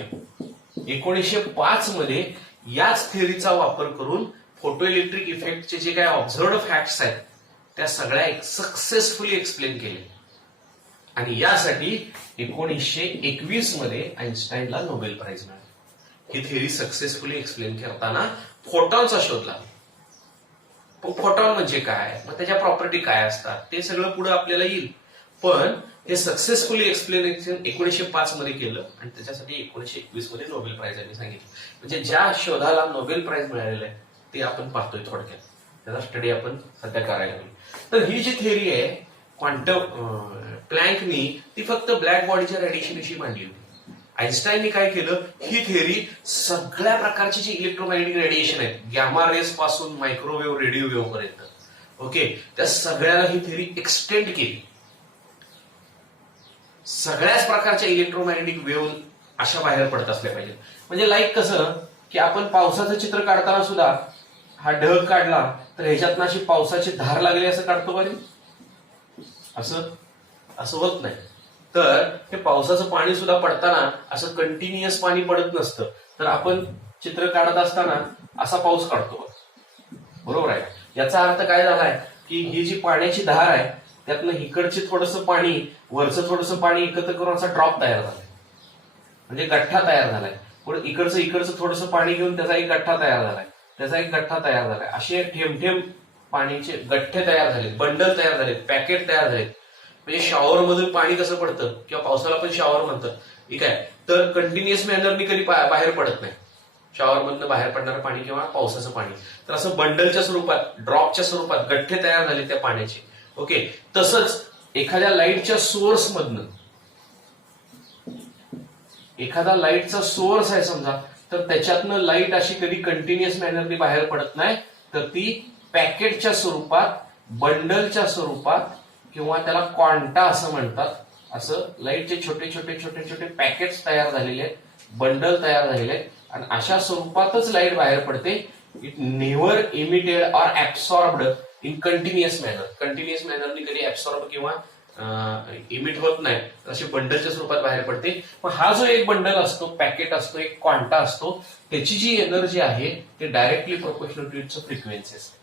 1905 मध्ये याच थेरीचा वापर करून फोटो इलेक्ट्रिक इफेक्टचे जे काही ऑब्झर्व्ड फॅक्ट्स आहेत त्या सगळ्या सक्सेसफुली एक्सप्लेन केले. आणि यासाठी 1921 मध्ये आईन्स्टाईनला नोबेल प्राइज मिळाला. ही थेरी सक्सेसफुली एक्सप्लेन करताना फोटॉनचा शोध लागला. फोटॉन म्हणजे काय, मग त्याच्या प्रॉपर्टी काय असतात ते सगळं पुढे आपल्याला येईल. पण हे सक्सेसफुली एक्सप्लेनेशन 1905 मध्ये केलं आणि त्याच्यासाठी 1921 मध्ये नोबेल प्राइज आम्ही सांगितलं. म्हणजे ज्या शोधाला नोबेल प्राइज मिळालेलं आहे ते आपण पाहतोय थोडक्यात, त्याचा स्टडी आपण सध्या करायला हवी. तर ही जी थेरी आहे क्वांटम प्लँकनी, ती फक्त ब्लॅक बॉडीच्या रेडिएशन विषयी मांडली होती. आईन्स्टाईननी काय केलं, ही थेरी सगळ्या प्रकारची जी इलेक्ट्रोमॅग्नेटिक रेडिएशन आहेत, गॅमा रेस पासून मायक्रोवेव्ह, रेडिओ वेव्ह पर्यंत, ओके, त्या सगळ्याला ही थेरी एक्सटेंड केली. सगळ्याच प्रकारच्या इलेक्ट्रोमॅग्नेटिक वेव्ह अशा बाहेर पडत असल्या पाहिजे. म्हणजे लाईक कसं की आपण पावसाचं चित्र काढताना सुद्धा हा ढग काढला तर ह्याच्यातनं अशी पावसाची धार लागली असं काढतो बरे, असं होत नाही. तर हे पावसाचं पाणी सुद्धा पडताना असं कंटिन्युअस पाणी पडत नसतं. तर आपण चित्र काढत असताना असा पाऊस काढतो, बरोबर आहे. याचा अर्थ काय झालाय की ही जी पाण्याची धार आहे त्यातनं इकडचे थोडंसं पाणी, वरचं थोडंसं पाणी एकत्र करून असा ड्रॉप तयार झालाय, म्हणजे गठ्ठा तयार झालाय. पुढे इकडचं थोडंसं पाणी घेऊन त्याचा एक गठ्ठा तयार झालाय, त्याचा एक गठ्ठा तयार झालाय. असे ठेम पाणीचे गठ्ठे तयार झालेत, बंडल तयार झालेत, पॅकेट तयार झालेत. म्हणजे शॉवर मधून पाणी कसं पडतं किंवा पावसाला पण शॉवर म्हणतात, ठीक आहे. तर कंटिन्युअस मॅनरनी कधी बाहेर पडत नाही शॉवर मधनं बाहेर पडणारं पाणी किंवा पावसाचं पाणी. तर असं बंडलच्या स्वरूपात, ड्रॉपच्या स्वरूपात गठ्ठे तयार झाले त्या पाण्याचे, ओके. तसंच एखाद्या लाईटच्या सोर्स मधनं, एखादा लाईटचा सोर्स आहे समजा, तर त्याच्यातनं लाईट अशी कधी कंटिन्युअस मॅनरनी बाहेर पडत नाही, तर ती पॅकेटच्या स्वरूपात, बंडलच्या स्वरूपात किंवा त्याला क्वांटा असं म्हणतात. असं लाईटचे छोटे पॅकेट्स तयार झालेले आहेत, बंडल तयार झालेले आहेत आणि अशा स्वरूपातच लाईट बाहेर पडते. It never emitted or absorbed in continuous manner. Continuous मॅनरनी कधी ऍब्सॉर्ब किंवा इमिट होत नाही, असे बंडलच्या स्वरूपात बाहेर पडते. पण हा जो एक बंडल असतो, पॅकेट असतो, एक क्वांटा असतो, त्याची जी एनर्जी आहे ते directly proportional to its frequency असते.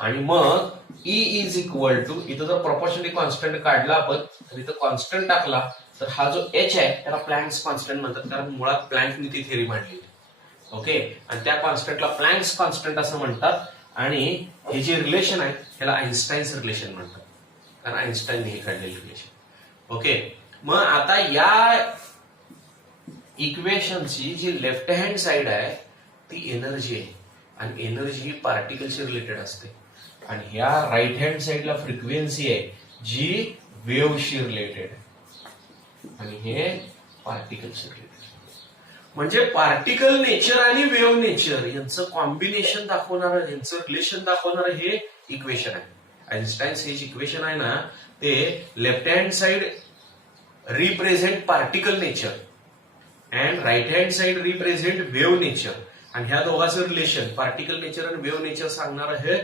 आणि मग E इज इक्वल टू, इथं जर प्रोपोर्शनली कॉन्स्टंट काढला आपण तर इथं कॉन्स्टंट टाकला तर हा जो H आहे त्याला प्लँक्स कॉन्स्टंट म्हणतात, कारण मुळात प्लँकनी ती थेरी मांडली, ओके. आणि त्या कॉन्स्टंटला प्लँक्स कॉन्स्टंट असं म्हणतात. आणि हे जे रिलेशन आहे त्याला आईन्स्टाईन्स रिलेशन म्हणतात, कारण आईन्स्टाईनने हे काढलेलं रिलेशन, ओके. मग आता या इक्वेशनची जी लेफ्ट हँड साइड आहे ती एनर्जी आहे आणि एनर्जी ही पार्टिकलशी रिलेटेड असते. आणि ह्या राईट हँड साइडला फ्रिक्वेन्सी आहे जी वेव्हशी रिलेटेड आणि हे पार्टिकलशी रिलेटेड. म्हणजे पार्टिकल नेचर आणि वेव्ह नेचर यांचं कॉम्बिनेशन दाखवणारं, यांचं रिलेशन दाखवणारं हे इक्वेशन आहे. आइन्स्टाईन्स हे जे इक्वेशन आहे ना ते left hand side represent particle nature and right hand side represent wave nature, आणि ह्या दोघांचं रिलेशन पार्टिकल नेचर आणि वेव्ह नेचर सांगणार आहे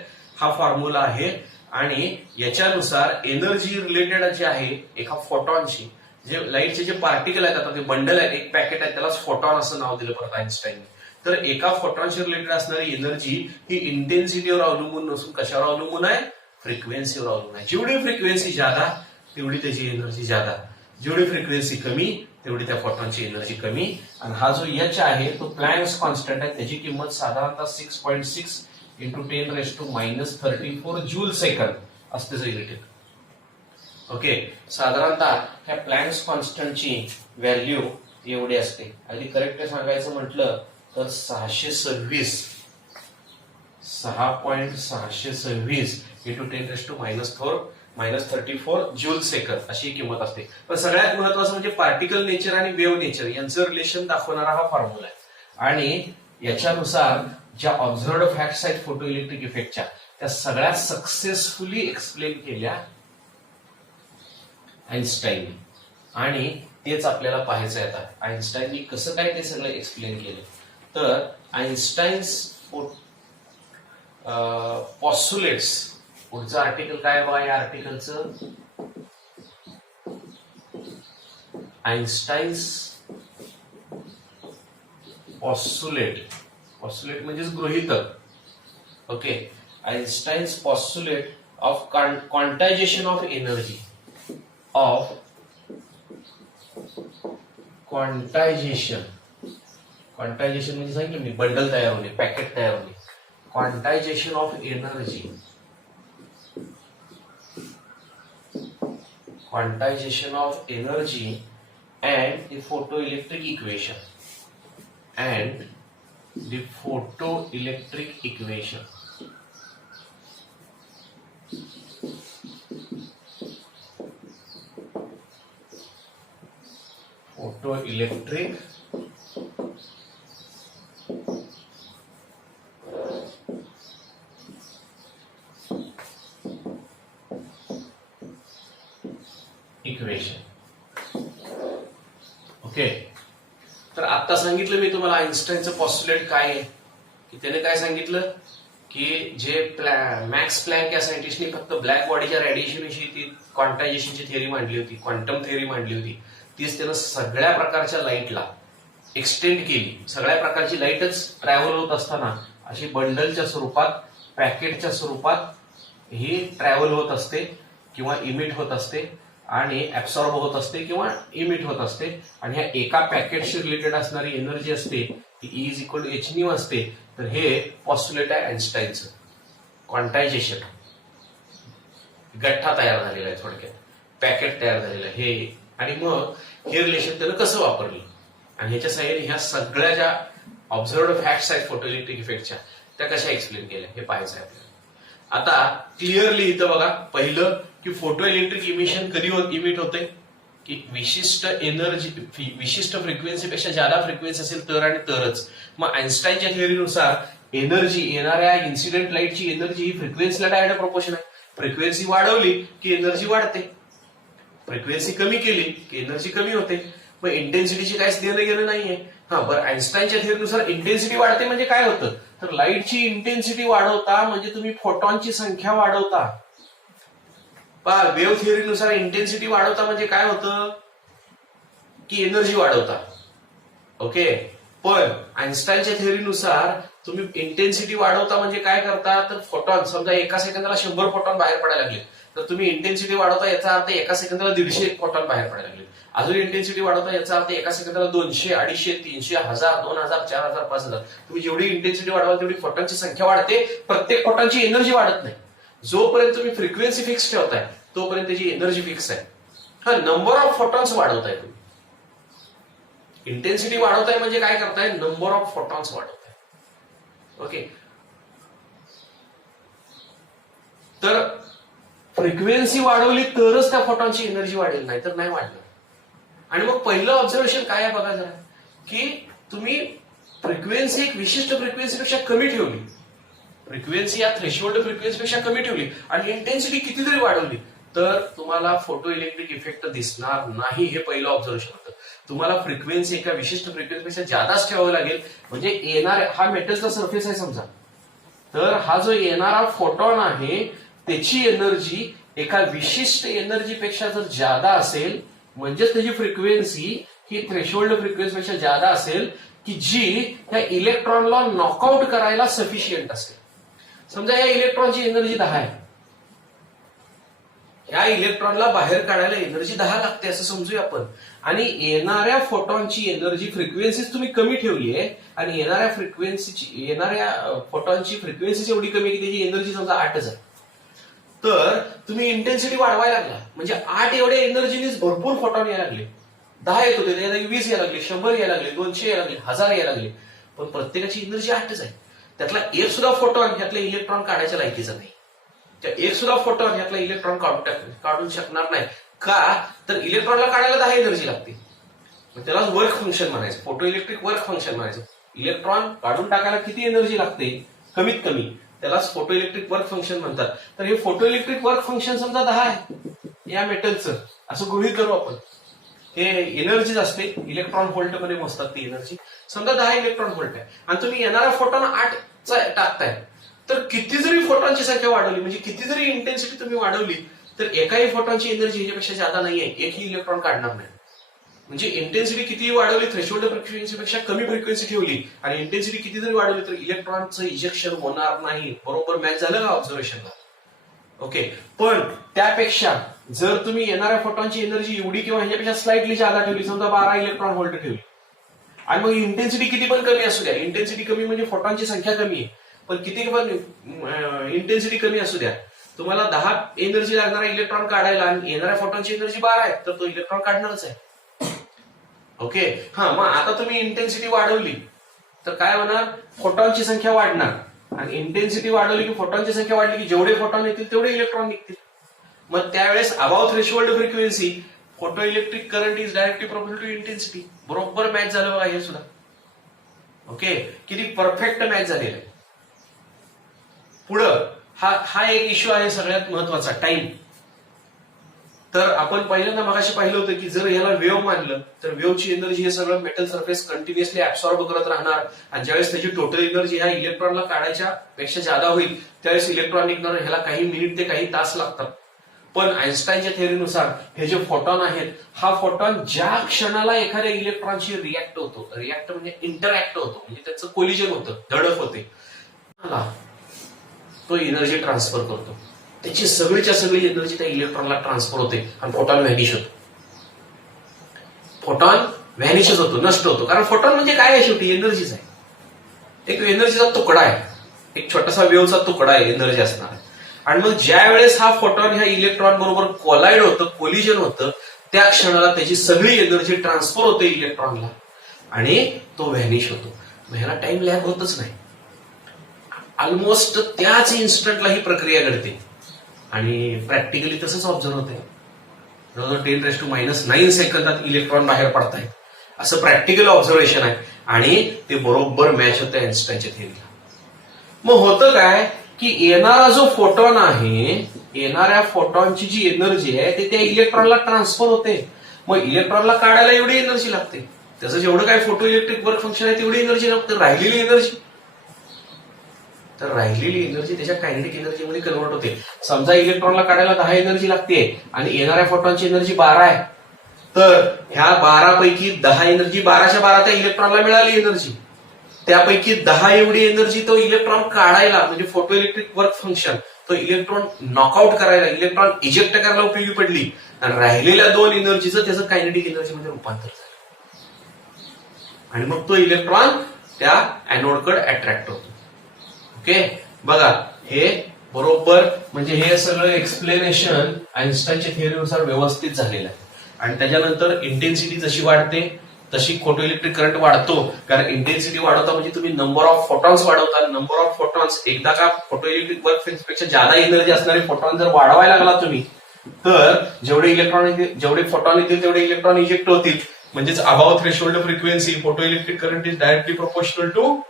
हा फॉर्म्युला आहे. आणि याच्यानुसार एनर्जी रिलेटेड जे आहे एका फोटॉनची, जे लाईटचे जे पार्टिकल आहेत आता ते बंडल आहेत, एक पॅकेट आहे त्यालाच फोटॉन असं नाव दिलं परत आइन्स्टाईनने. तर एका फोटॉनशी रिलेटेड असणारी एनर्जी ही इंटेन्सिटीवर अवलंबून नसून कशावर अवलंबून आहे, फ्रिक्वेन्सीवर अवलंबून आहे. जेवढी फ्रिक्वेन्सी जादा तेवढी त्याची एनर्जी जादा, जेवढी फ्रिक्वेन्सी कमी तेवढी त्या फोटॉनची एनर्जी कमी. आणि हा जो एच आहे तो प्लँक्स कॉन्स्टंट आहे, त्याची किंमत साधारणतः 6.6 इंटू 10⁻34 जूल सेकंद असते रिलेटेड. ओके, साधारणतः ह्या प्लँक्स कॉन्स्टंटची व्हॅल्यू एवढी असते. अगदी करेक्ट सांगायचं म्हटलं तर 6.626 इंटू 10⁻34 जूल सेकंद अशी किंमत असते. पण सगळ्यात महत्वाचं म्हणजे पार्टिकल नेचर आणि वेव्ह नेचर यांचं रिलेशन दाखवणारा हा फॉर्म्युला आहे. आणि याच्यानुसार ज्या ऑब्झर्व्ड फॅक्ट्स आहेत फोटो इलेक्ट्रिक इफेक्टच्या त्या सगळ्या सक्सेसफुली एक्सप्लेन केल्या आइन्स्टाईनने, आणि तेच आपल्याला पाहायचं आहे आता आइन्स्टाईननी कसं काय ते सगळं एक्सप्लेन केलं. तर आइन्स्टाईन्स पॉस्युलेट्स, पुढचं आर्टिकल काय बघा या आर्टिकलचं, आइन्स्टाईन्स पॉस्युलेट, पॉस्युलेट म्हणजेच गृहीतक. Okay, Einstein's postulate of quantization of energy, of quantization, quantization म्हणजे सांगितलं मी बंडल तयार होणे, पॅकेट तयार होणे, quantization of energy, quantization of energy and the photoelectric equation, and the photoelectric equation. Photoelectric equation. Okay, तर आता सांगितलं मी तुम्हाला आइन्स्टाईनचं पॉस्युलेट काय आहे, की त्याने काय सांगितलं की जे मॅक्स प्लँक या सायंटिस्टनी फक्त ब्लॅक बॉडीच्या रेडिएशन विषयी ती क्वांटायझेशनची थिअरी मांडली होती, क्वांटम थिअरी मांडली होती, तीच त्यानं सगळ्या प्रकारच्या लाईटला एक्सटेंड केली. सगळ्या प्रकारची लाईटच ट्रॅव्हल होत असताना अशी बंडलच्या स्वरूपात, पॅकेटच्या स्वरूपात ही ट्रॅव्हल होत असते किंवा इमिट होत असते आणि ऍब्सॉर्ब होत असते किंवा इमिट होत असते. आणि ह्या एका पॅकेटशी रिलेटेड असणारी एनर्जी असते ती E is equal to h nu असते. तर हे पॉस्युलेट आहे आइन्स्टाईनचं, क्वांटायझेशन, गठ्ठा तयार झालेला आहे, थोडक्यात पॅकेट तयार झालेलं आहे हे. आणि मग हे रिलेशन त्यानं कसं वापरलं आणि ह्याच्या साह्याने ह्या सगळ्या ज्या ऑब्झर्व्ड फॅक्ट्स आहेत फोटो इलेक्ट्रिक इफेक्टच्या त्या कशा एक्सप्लेन केल्या हे पाहायचं आहे आपल्याला. आता क्लिअरली इथं बघा, पहिलं की फोटो इलेक्ट्रिक इमिशन कधी इमिट होते की विशिष्ट एनर्जी, विशिष्ट फ्रिक्वेन्सीपेक्षा जादा फ्रिक्वेन्सी असेल तर आणि तरच. मग आइन्स्टाईनच्या थिअरीनुसार एनर्जी, येणाऱ्या इन्सिडेंट लाईटची एनर्जी ही फ्रिक्वेन्सीला डायरेक्ट प्रोपोर्शन आहे. फ्रिक्वेन्सी वाढवली की एनर्जी वाढते, फ्रिक्वेन्सी कमी केली की एनर्जी कमी होते. मग इंटेन्सिटीची काहीच देणं घेणं नाहीये. हा बरं, आइन्स्टाईनच्या थिअरीनुसार इंटेन्सिटी वाढते म्हणजे काय होतं, तर लाईटची इंटेन्सिटी वाढवता म्हणजे तुम्ही फोटॉनची संख्या वाढवता. पहा, वेव्ह थिअरीनुसार इंटेन्सिटी वाढवता म्हणजे काय होतं की एनर्जी वाढवता. ओके, पण आइन्स्टाईनच्या थिअरीनुसार तुम्ही इंटेन्सिटी वाढवता म्हणजे काय करता, तर फोटॉन, समजा एका सेकंदाला 100 फोटॉन बाहेर पडायला लागले तर तुम्ही इंटेन्सिटी वाढवता, याचा अर्थ एका सेकंदाला 150 फोटॉन बाहेर पडायला लागले. अजून इंटेन्सिटी वाढवता याचा अर्थ एका सेकंदाला 200, 250, 300, 1000, 2000, 4000, 5000. तुम्ही जेवढी इंटेन्सिटी वाढवाल तेवढी फोटॉनची संख्या वाढते, प्रत्येक फोटॉनची एनर्जी वाढत नाही. जोपर्यंत तुम्ही फ्रिक्वेन्सी फिक्स ठेवताय तोपर्यंत त्याची एनर्जी फिक्स आहे. हा, नंबर ऑफ फोटॉन्स वाढवताय तुम्ही. इंटेन्सिटी वाढवताय म्हणजे काय करताय, नंबर ऑफ फोटॉन्स वाढवताय. ओके, तर फ्रिक्वेन्सी वाढवली तरच त्या फोटॉनची एनर्जी वाढेल, नाही तर नाही वाढणार. आणि मग पहिलं ऑब्झर्वेशन काय आहे बघा जरा, की तुम्ही फ्रिक्वेन्सी एक विशिष्ट फ्रिक्वेन्सीपेक्षा कमी ठेवली फ्रिक्वेन्सी या थ्रेशोल्ड फ्रिक्वेन्सीपेक्षा कमी ठेवली आणि इंटेन्सिटी किती जरी वाढवली तर तुम्हाला फोटो इलेक्ट्रिक इफेक्ट दिसणार नाही. हे पहिलं ऑब्झर्वेशन होतं. तुम्हाला फ्रिक्वेन्सी एका विशिष्ट फ्रिक्वेन्सीपेक्षा जादाच ठेवावं लागेल. म्हणजे येणाऱ्या हा मेटलचा सरफेस आहे समजा, तर हा जो येणारा फोटॉन आहे त्याची एनर्जी एका विशिष्ट एनर्जीपेक्षा जर जादा असेल म्हणजेच त्याची फ्रिक्वेन्सी ही थ्रेशोल्ड फ्रिक्वेन्सीपेक्षा जादा असेल की जी त्या इलेक्ट्रॉनला नॉकआउट करायला सफिशियंट असेल. समजा या इलेक्ट्रॉनची एनर्जी 10 आहे, या इलेक्ट्रॉनला बाहेर काढायला एनर्जी 10 लागते असं समजूया आपण. आणि येणाऱ्या फोटॉनची एनर्जी फ्रिक्वेन्सीच तुम्ही कमी ठेवली आहे आणि येणाऱ्या फोटॉनची फ्रिक्वेन्सी एवढी कमी की त्याची एनर्जी समजा 8च आहे. तर तुम्ही इंटेन्सिटी वाढवायला लागला म्हणजे 8 एवढ्या एनर्जीनेच भरपूर फोटॉन यायला लागले. 10 येत होते त्याच्या 20 यायला लागले, 100 यायला लागले, 200 यायला लागले, 1000 यायला लागले. पण प्रत्येकाची एनर्जी 8च आहे. त्यातला एक सुद्धा फोटॉन ह्यातले इलेक्ट्रॉन काढायच्या लायकीचा नाही. त्या एक सुद्धा फोटॉन ह्यातला इलेक्ट्रॉन काढून शकणार नाही. का तर इलेक्ट्रॉनला काढायला 10 एनर्जी लागते. त्याला वर्क फंक्शन म्हणायचं, फोटो इलेक्ट्रिक वर्क फंक्शन म्हणायचं. इलेक्ट्रॉन काढून टाकायला किती एनर्जी लागते कमीत कमी, त्यालाच फोटो इलेक्ट्रिक वर्क फंक्शन म्हणतात. तर हे फोटो इलेक्ट्रिक वर्क फंक्शन समजा 10 आहे या मेटलचं, असं गृहीत धरू आपण. हे एनर्जीच असते, इलेक्ट्रॉन व्होल्ट मध्ये मोजतात ती एनर्जी. समजा 10 इलेक्ट्रॉन व्होल्ट आहे आणि तुम्ही येणारा फोटॉन 8 टाकताय, तर किती जरी फोटॉनची संख्या वाढवली म्हणजे किती जरी इंटेन्सिटी तुम्ही वाढवली तर एकाही फोटॉनची एनर्जी ह्याच्यापेक्षा जादा नाहीये, एकही इलेक्ट्रॉन काढणार नाही. म्हणजे इंटेन्सिटी किती वाढवली, थ्रेशोल्ड फ्रिक्वेन्सीपेक्षा कमी फ्रिक्वेन्सी ठेवली आणि इंटेन्सिटी किती जरी वाढवली तर इलेक्ट्रॉनचं इजेक्शन होणार नाही. बरोबर मॅच झालं का ऑब्झर्वेशनला? ओके. पण त्यापेक्षा जर तुम्ही येणाऱ्या फोटॉनची एनर्जी एवढी किंवा ह्याच्यापेक्षा स्लाइटली जादा ठेवली, समजा 12 इलेक्ट्रॉन व्होल्ट ठेवली आणि मग इंटेन्सिटी किती पण कमी असू द्या, इंटेन्सिटी कमी म्हणजे फोटॉनची संख्या कमी आहे पण किती पण इंटेन्सिटी कमी असू द्या, तुम्हाला 10 एनर्जी लागणारा इलेक्ट्रॉन काढायला आणि येणाऱ्या फोटॉनची एनर्जी 12 आहे तर तो इलेक्ट्रॉन काढणारच आहे. ओके. हा, मग आता तुम्ही इंटेन्सिटी वाढवली तर काय होणार, फोटॉनची संख्या वाढणार आणि इंटेन्सिटी वाढवली की फोटॉनची संख्या वाढली की जेवढे फोटॉन येतील तेवढे इलेक्ट्रॉन निघतील. मग त्यावेळेस above threshold frequency photoelectric current is directly proportional to intensity. बरोबर मॅच झालं बघा हे सुद्धा. ओके. किती परफेक्ट मॅच झालेलं आहे. पुढं हा एक इश्यू आहे सगळ्यात महत्वाचा, टाइम. तर आपण पहिल्यांदा मगाशी पाहिलं होतं की जर याला वेव्ह मानलं तर वेव्हची एनर्जी हे सगळं मेटल सरफेस कंटिन्युअसली ऍब्सॉर्ब करत राहणार आणि ज्यावेळेस त्याची टोटल एनर्जी ह्या इलेक्ट्रॉनला काढायच्या पेक्षा जादा होईल त्यावेळेस इलेक्ट्रॉन निघणार ह्याला काही मिनिट ते काही तास लागतात. पण आइन्स्टाईनच्या थिअरीनुसार हे जे फोटॉन आहेत, हा फोटॉन ज्या क्षणाला एखाद्या इलेक्ट्रॉनशी रिॲक्ट होतो, रिॲक्ट म्हणजे इंटरॅक्ट होतो म्हणजे त्याचं कोलिजन होतं, धडक होते, तो एनर्जी ट्रान्सफर करतो. त्याची सगळीच्या सगळी एनर्जी त्या इलेक्ट्रॉनला ट्रान्सफर होते आणि फोटॉन व्हॅनिश होतो. फोटॉन व्हॅनिशच होतो, नष्ट होतो. कारण फोटॉन म्हणजे काय आहे, शेवटी एनर्जीच आहे. एक एनर्जीचा तुकडा आहे, एक छोटासा वेव्हचा तुकडा आहे, एनर्जी असणार आहे. आणि मग ज्या वेळेस हा फोटॉन ह्या इलेक्ट्रॉन बरोबर कोलाइड होतं, कोलिजन होतं, त्या क्षणाला त्याची सगळी एनर्जी ट्रान्सफर होते इलेक्ट्रॉनला आणि तो व्हॅनिश होतो. मग ह्याला टाइम लॅग होतच नाही. ऑलमोस्ट त्याच इन्स्टंटला ही प्रक्रिया घडते आणि प्रॅक्टिकली तसंच ऑब्झर्व होते. 10⁻⁹ सेकंदात इलेक्ट्रॉन बाहेर पडतायत असं प्रॅक्टिकल ऑब्झर्वेशन आहे आणि ते बरोबर मॅच होतं आइन्स्टाईनच्या थिअरीला. मग होतं काय की येणारा जो फोटॉन आहे, येणाऱ्या फोटॉनची जी एनर्जी आहे ते त्या इलेक्ट्रॉनला ट्रान्सफर होते. मग इलेक्ट्रॉनला काढायला एवढी एनर्जी लागते, त्याचं जेवढं काय फोटो इलेक्ट्रिक वर्क फंक्शन आहे तेवढी एनर्जी लागते. राहिलेली एनर्जी त्याच्या कायनेटिक एनर्जीमध्ये कन्वर्ट होते. समजा इलेक्ट्रॉनला काढायला 10 एनर्जी लागते आणि येणाऱ्या फोटॉनची एनर्जी 12 आहे, तर ह्या 12 पैकी 10 एनर्जी 12च्या 12 त्या इलेक्ट्रॉनला मिळाली एनर्जी. त्यापैकी 10 एवढी एनर्जी तो इलेक्ट्रॉन काढायला म्हणजे फोटो इलेक्ट्रिक वर्क फंक्शन, तो इलेक्ट्रॉन नॉकआउट करायला, इलेक्ट्रॉन इजेक्ट करायला उपयोगी पडली आणि राहिलेल्या 2 एनर्जीचं त्याचं कायनेटिक एनर्जीमध्ये रूपांतर झालं आणि मग तो इलेक्ट्रॉन त्या अॅनोडकडे अट्रॅक्ट होतो. ओके. बघा हे बरोबर म्हणजे हे सगळं एक्सप्लेनेशन आइन्स्टाईनच्या थिअरीनुसार व्यवस्थित झालेलं आहे. आणि त्याच्यानंतर इंटेन्सिटी जशी वाढते तशी फोटो इलेक्ट्रिक करंट वाढतो. कारण इंटेन्सिटी वाढवता म्हणजे तुम्ही नंबर ऑफ फोटॉन्स वाढवता. नंबर ऑफ फोटॉन्स एकदा का फोटो इलेक्ट्रिक वर्क पेक्षा जादा एनर्जी असणारे फोटॉन जर वाढवायला लागला तुम्ही तर जेवढे फोटॉन येतील तेवढे इलेक्ट्रॉन इजेक्ट होतील. म्हणजेच above threshold frequency photoelectric current is directly proportional to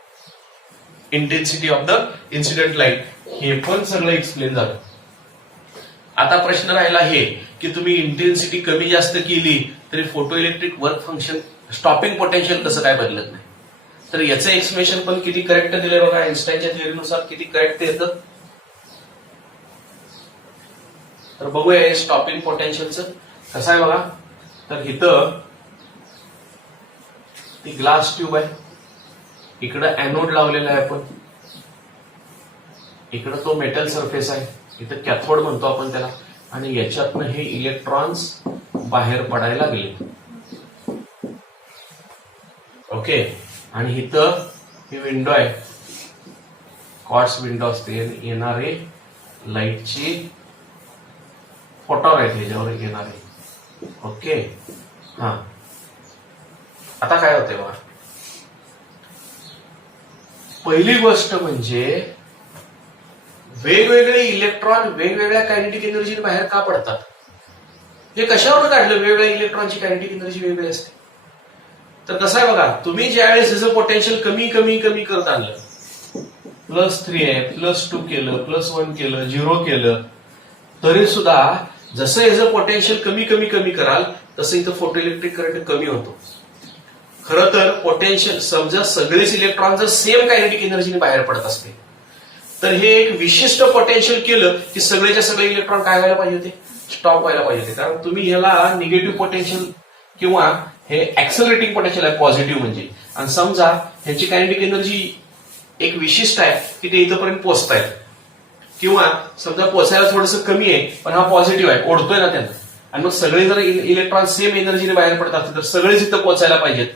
intensity of the incident light, हे पण सगळं एक्सप्लेन झालं. आता प्रश्न राहिला हे की तुम्ही इंटेन्सिटी कमी जास्त केली तरी photo electric work function stopping potential कसं काय बदलत नाही. तर याचं एक्सप्लेनेशन पण किती करेक्ट दिलंय बघा, आइन्स्टाईनच्या थिअरीनुसार किती करेक्ट येतं. तर बघूया हे स्टॉपिंग पोटेन्शियलचं कसं आहे बघा. तर इथं ती ग्लास ट्यूब आहे, इकडं एनोड लावलेला आहे आपण, इकडं तो मेटल सरफेस आहे, इथं कॅथोड म्हणतो आपण त्याला, आणि याच्यातनं हे इलेक्ट्रॉन्स बाहेर पडायला लागले. ओके. आणि इथं ही विंडो आहे, क्वार्ट्स विंडो असते, येणारे लाईटची फोटॉन आहेत ह्याच्यावर येणारे. ओके. हा, आता काय होतंय बघा. पहिली गोष्ट म्हणजे वेगवेगळे इलेक्ट्रॉन वेगवेगळ्या कायनेटिक एनर्जीने बाहेर का पडतात, हे कशावर काढलं. वेगवेगळ्या इलेक्ट्रॉनची कायनेटिक एनर्जी वेगळी असते. तर कसं आहे बघा, तुम्ही ज्यावेळेस ह्याचं पोटेन्शियल कमी कमी कमी करत आणलं, +3 आहे, +2 केलं, +1 केलं, 0 केलं, तरी सुद्धा जसं ह्याचं पोटेन्शियल कमी कमी कमी कराल तसं इथं फोटो इलेक्ट्रिक करंट कमी होतो. खरं तर पोटेन्शियल समजा सगळेच इलेक्ट्रॉन जर सेम कायनेटिक एनर्जीने बाहेर पडत असते तर हे एक विशिष्ट पोटेन्शियल केलं की सगळेच्या सगळे इलेक्ट्रॉन काय व्हायला पाहिजे होते, स्टॉप व्हायला पाहिजे होते. कारण तुम्ही ह्याला निगेटिव्ह पोटेन्शियल किंवा हे ऍक्सलरेटिंग पोटेन्शियल आहे पॉझिटिव्ह म्हणजे, आणि समजा ह्यांची कायनेटिक एनर्जी एक विशिष्ट आहे की ते इथंपर्यंत पोहोचतायत, किंवा समजा पोचायला थोडंसं कमी आहे पण हा पॉझिटिव्ह आहे, ओढतोय ना त्यांना, आणि मग सगळे जर इलेक्ट्रॉन सेम एनर्जीने बाहेर पडत असतील तर सगळेच इथं पोचायला पाहिजेत,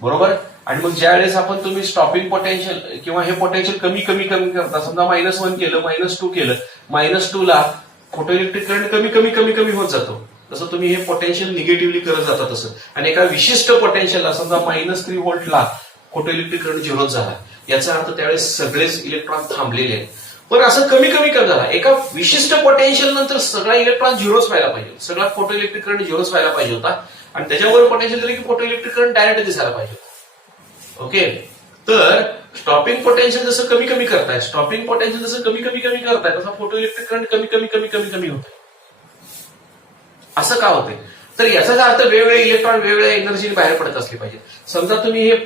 बरोबर. आणि मग ज्या वेळेस आपण तुम्ही स्टॉपिंग पोटेन्शियल किंवा हे पोटेन्शियल कमी कमी कमी करता, समजा -1 केलं, -2 केलं, -2 ला फोटो इलेक्ट्रिक करंट कमी कमी कमी कमी होत जातो. तसं तुम्ही हे पोटेन्शियल निगेटिव्हली करत जाता तसं, आणि एका विशिष्ट पोटेन्शियलला समजा -3 व्होल्टला फोटो इलेक्ट्रिक करंट 0 झाला, याचा अर्थ त्यावेळेस सगळेच इलेक्ट्रॉन थांबलेले आहेत. पण असं कमी कमी कमी झाला, एका विशिष्ट पोटेन्शियल नंतर सगळा इलेक्ट्रॉन 0च व्हायला पाहिजे, सगळा फोटो इलेक्ट्रिक करंट 0च व्हायला पाहिजे होता, आणि त्याच्यावर पोटेन्शियल दिलं की फोटो इलेक्ट्रिक करंट डायरेक्ट दिसायला पाहिजे. ओके. तर स्टॉपिंग पोटेन्शियल जसं कमी कमी करताय, स्टॉपिंग पोटेन्शियल जसं कमी कमी कमी करताय तसं फोटो इलेक्ट्रिक करंट कमी कमी कमी कमी कमी होत. असं का होतंय, तर याचाच अर्थ वेगवेगळे इलेक्ट्रॉन वेगवेगळ्या एनर्जीने बाहेर पडत असले पाहिजे. समजा तुम्ही हे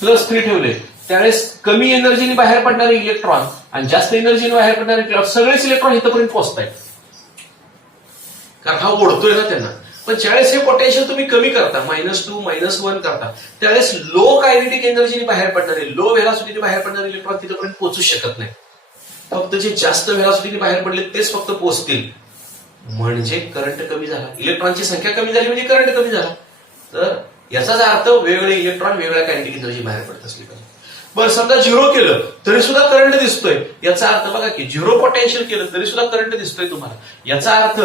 +3 ठेवले त्यावेळेस कमी एनर्जीने बाहेर पडणारे इलेक्ट्रॉन आणि जास्त एनर्जीने बाहेर पडणारे इलेक्ट्रॉन सगळेच इलेक्ट्रॉन इथपर्यंत पोहोचतायत, कारण हा ओढतोय ना त्यांना. पण ज्यावेळेस हे पोटेन्शियल तुम्ही कमी करता, -2 -1 करता, त्यावेळेस लो कायनेटिक एनर्जीने बाहेर पडणारे, लो व्हेलॉसिटीने बाहेर पडणारे इलेक्ट्रॉन तिथपर्यंत पोहोचू शकत नाही. फक्त जे जास्त व्हेलॉसिटीने बाहेर पडले तेच फक्त पोहोचतील, म्हणजे करंट कमी झाला, इलेक्ट्रॉनची संख्या कमी झाली म्हणजे करंट कमी झाला. तर याचाच अर्थ वेगवेगळे इलेक्ट्रॉन वेगवेगळ्या कायनेटिक एनर्जी बाहेर पडत असली पाहिजे. बरं, समजा 0 केलं तरी सुद्धा करंट दिसतोय, याचा अर्थ बघा की 0 पोटेन्शियल केलं तरी सुद्धा करंट दिसतोय तुम्हाला. याचा अर्थ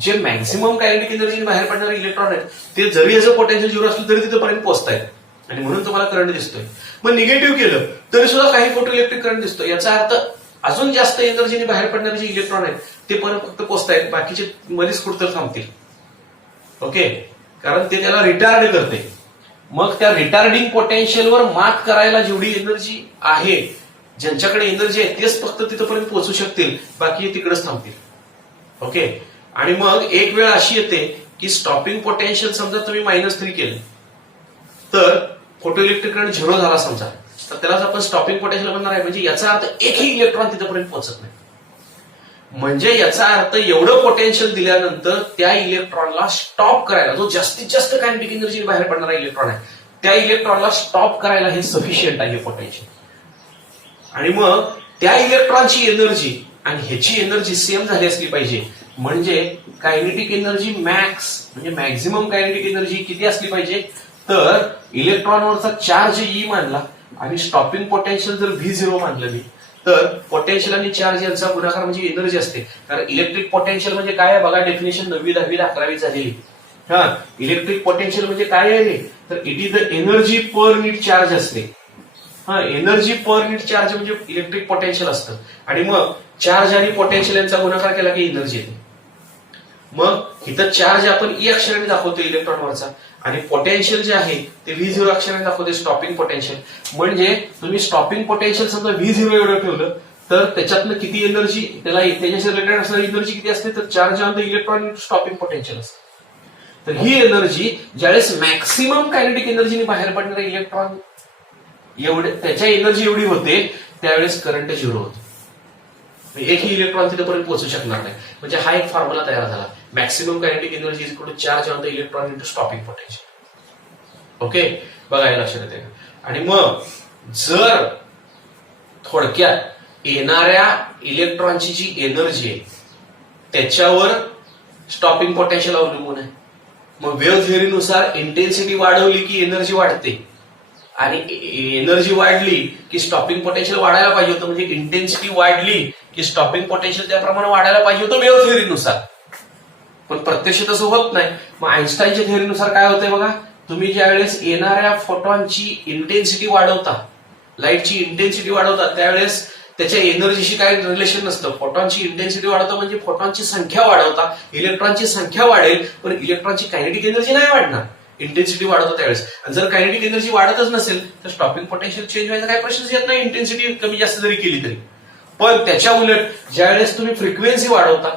जे मॅक्झिमम कायनेटिक एनर्जी बाहेर पडणारे इलेक्ट्रॉन आहेत ते जरी याचं पोटेन्शियल 0 असलं तरी तिथपर्यंत पोहोचतायत, आणि म्हणून तुम्हाला करंट दिसतोय. मग निगेटिव्ह केलं तरी सुद्धा काही फोटो इलेक्ट्रिक करंट दिसतोय, याचा अर्थ अजून जास्त एनर्जीने बाहेर पडणारे जे इलेक्ट्रॉन आहेत ते पण फक्त पोहोचतायत, बाकीचे मध्येच कुठतर थांबतील. ओके. कारण ते त्याला रिटार्ड करते. मग त्या रिटार्डिंग पोटेन्शियलवर मात करायला जेवढी एनर्जी आहे, ज्यांच्याकडे एनर्जी आहे तेच फक्त तिथपर्यंत पोहोचू शकतील, बाकी तिकडेच थांबतील. ओके. आणि मग एक वेळ अशी येते की स्टॉपिंग पोटेन्शियल समजा तुम्ही -3 केलं तर फोटो इलेक्ट्रिक करंट 0 झाला समजा, तर त्यालाच आपण स्टॉपिंग पोटेन्शियल म्हणणार आहे. म्हणजे याचा अर्थ एकही इलेक्ट्रॉन तिथपर्यंत पोहोचत नाही. म्हणजे याचा अर्थ एवढं पोटेन्शियल दिल्यानंतर त्या इलेक्ट्रॉनला स्टॉप करायला, जो जास्तीत जास्त कायनेटिक एनर्जी बाहेर पडणारा इलेक्ट्रॉन आहे त्या इलेक्ट्रॉनला स्टॉप करायला हे सफिशियंट आहे पोटेन्शियल. आणि मग त्या इलेक्ट्रॉनची एनर्जी आणि ह्याची एनर्जी सेम झाली असली पाहिजे, म्हणजे कायनेटिक एनर्जी मॅक्स म्हणजे मॅक्झिमम कायनेटिक एनर्जी किती असली पाहिजे, तर इलेक्ट्रॉनवरचा चार्ज E मानला आणि स्टॉपिंग पोटेन्शियल जर V0 मानलं मी, तर पोटेन्शियल आणि चार्ज यांचा गुणाकार म्हणजे एनर्जी असते. कारण इलेक्ट्रिक पोटेन्शियल म्हणजे काय आहे बघा, डेफिनेशन 9वी 10वी 11वी झालेली. हा, इलेक्ट्रिक पोटेन्शियल म्हणजे काय आहे तर it is the energy per unit charge असते. हा, एनर्जी पर युनिट चार्ज म्हणजे इलेक्ट्रिक पोटेन्शियल असतं, आणि मग चार्ज आणि पोटेन्शियल यांचा गुणाकार केला की एनर्जी येते. मग इथं चार्ज आपण ई अक्षराने दाखवतो इलेक्ट्रॉनवरचा, आणि पोटेन्शियल जे आहे ते V0 अक्षराने दाखवते, स्टॉपिंग पोटेन्शियल. म्हणजे तुम्ही स्टॉपिंग पोटेन्शियल समजा V0 एवढं ठेवलं तर त्याच्यातनं किती एनर्जी, त्याच्याशी रिलेटेड असणारी एनर्जी किती असते, तर charge on the electron stopping potential असते. तर ही एनर्जी ज्यावेळेस मॅक्सिमम कायनेटिक एनर्जीने बाहेर पडणारे इलेक्ट्रॉन एवढे, त्याच्या एनर्जी एवढी होते त्यावेळेस करंट 0 होतो. एकही इलेक्ट्रॉन तिथपर्यंत पोहोचू शकणार नाही. म्हणजे हा एक फॉर्म्युला तयार झाला, maximum kinetic energy is equal to charge on the electron into stopping potential. Okay, बघा या लक्षात येते. आणि मग जर थोडक्यात येणाऱ्या इलेक्ट्रॉनची जी एनर्जी आहे त्याच्यावर स्टॉपिंग पोटेन्शियल अवलंबून आहे. मग वेव्ह थिअरीनुसार इंटेन्सिटी वाढवली की एनर्जी वाढते, आणि एनर्जी वाढली की स्टॉपिंग पोटेन्शियल वाढायला पाहिजे होतं. म्हणजे इंटेन्सिटी वाढली की स्टॉपिंग पोटेन्शियल त्याप्रमाणे वाढायला पाहिजे होतं वेव्ह थिअरीनुसार. पण प्रत्यक्ष तसं होत नाही. मग आईन्स्टाईनच्या थिअरीनुसार काय होतंय बघा, तुम्ही ज्यावेळेस येणाऱ्या फोटॉनची इंटेन्सिटी वाढवता, लाईटची इंटेन्सिटी वाढवता, त्यावेळेस त्याच्या एनर्जीशी काय रिलेशन नसतं. फोटॉनची इंटेन्सिटी वाढवता म्हणजे फोटॉनची संख्या वाढवता, इलेक्ट्रॉनची संख्या वाढेल पण इलेक्ट्रॉनची कायनेटिक एनर्जी नाही वाढणार. इंटेन्सिटी वाढवतो त्यावेळेस. आणि जर कायनेटिक एनर्जी वाढतच नसेल तर स्टॉपिंग पोटेन्शियल चेंज व्हायचा काही प्रश्नच येत नाही, इंटेन्सिटी कमी जास्त जरी केली तरी. पण त्याच्या उलट ज्यावेळेस तुम्ही फ्रिक्वेन्सी वाढवता,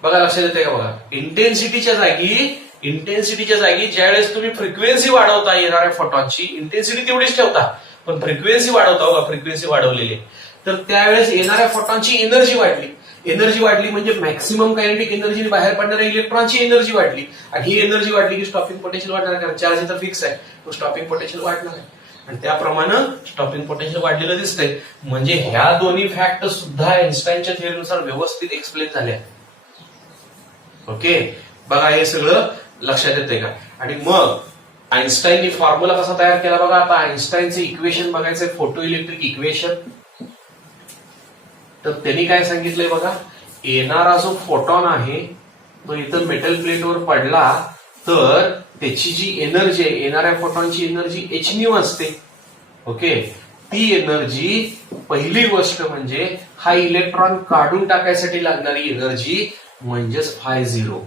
बघा लक्षात येते का, बघा इंटेन्सिटीच्या जागी ज्यावेळेस तुम्ही फ्रिक्वेन्सी वाढवता येणाऱ्या फोटॉनची, इंटेन्सिटी तेवढीच ठेवता पण फ्रिक्वेन्सी वाढवता, बघा फ्रिक्वेन्सी वाढवलेली, तर त्यावेळेस येणाऱ्या फोटॉनची एनर्जी वाढली. एनर्जी वाढली म्हणजे मॅक्सिमम कायनेटिक एनर्जी बाहेर पडणाऱ्या इलेक्ट्रॉनची एनर्जी वाढली, आणि ही एनर्जी वाढली की स्टॉपिंग पोटेन्शियल वाढणार, कारण चार्ज इथं फिक्स आहे, तो स्टॉपिंग पोटेन्शियल वाढणार आहे. आणि त्याप्रमाणे स्टॉपिंग पोटेन्शियल वाढलेलं दिसतंय. म्हणजे ह्या दोन्ही फॅक्ट सुद्धा आईन्स्टाईनच्या थिअरीनुसार व्यवस्थित एक्सप्लेन झाल्या. ओके, बघा हे सगळं लक्षात येते का. आणि मग आईन्स्टाईननी फॉर्म्युला कसा तयार केला बघा. आता आईन्स्टाईनचे इक्वेशन बघायचंय, फोटो इलेक्ट्रिक इक्वेशन. तर त्यांनी काय सांगितलंय बघा, येणारा जो फोटॉन आहे तो इथं मेटल प्लेटवर पडला तर त्याची जी एनर्जी आहे, येणाऱ्या फोटॉनची एनर्जी hν असते. ओके, ती एनर्जी, पहिली गोष्ट म्हणजे हा इलेक्ट्रॉन काढून टाकायसाठी लागणारी एनर्जी म्हणजेच φ0,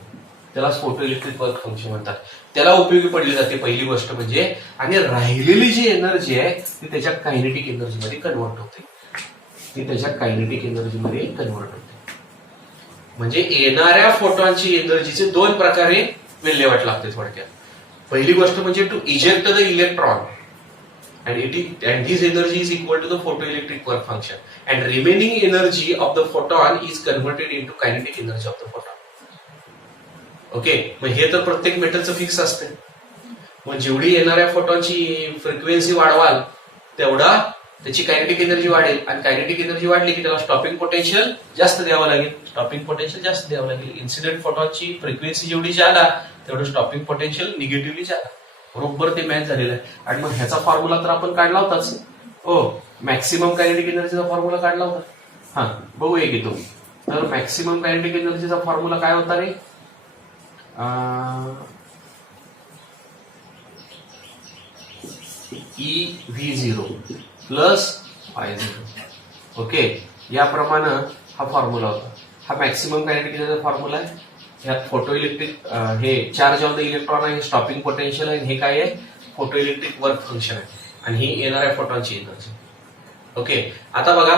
त्याला फोटो इलेक्ट्रिक वर्क फंक्शन म्हणतात, त्याला उपयोगी पडली जाते पहिली गोष्ट म्हणजे. आणि राहिलेली जी एनर्जी आहे ती त्याच्या कायनेटिक एनर्जी मध्ये कन्वर्ट होते, म्हणजे येणाऱ्या फोटॉनची एनर्जीचे दोन प्रकारे विल्हेवाट लागते थोडक्यात. पहिली गोष्ट म्हणजे to eject the electron and this energy is equal to the photoelectric work function, and remaining energy of the photon is converted into kinetic energy of the photon. Okay, मग हे तर प्रत्येक मेटलचं फिक्स असते. मग जेवढी येणाऱ्या फोटॉनची फ्रिक्वेन्सी वाढवाल तेवढा त्याची कायनेटिक एनर्जी वाढेल, आणि कायनेटिक एनर्जी वाढली की त्याला स्टॉपिंग पोटेन्शियल जास्त द्यावं लागेल. इन्सिडेंट फोटॉनची फ्रिक्वेन्सी जेवढी ज्यादा तेवढं स्टॉपिंग पोटेन्शियल निगेटिव्हली ज्यादा. बरोबर ते मॅच झालेलं आहे. आणि मग ह्याचा फॉर्म्युला तर आपण काढला होताच, मॅक्सिमम कायनेटिक एनर्जीचा फॉर्म्युला काढला होता. हा, बघूया की तो. तर मॅक्सिमम कायनेटिक एनर्जीचा फॉर्म्युला काय होता रे, EV0 प्लस φ0. ओके, याप्रमाणे हा फॉर्म्युला होता. हा मॅक्सिमम कायनेटिक एनर्जीचा फॉर्म्युला आहे. ह्यात फोटो इलेक्ट्रिक हे चार्ज ऑन द इलेक्ट्रॉन आहे, स्टॉपिंग पोटेन्शियल आहे, हे काय आहे फोटो इलेक्ट्रिक वर्क फंक्शन आहे, आणि ही येणाऱ्या फोटॉनची एनर्जी. ओके, आता बघा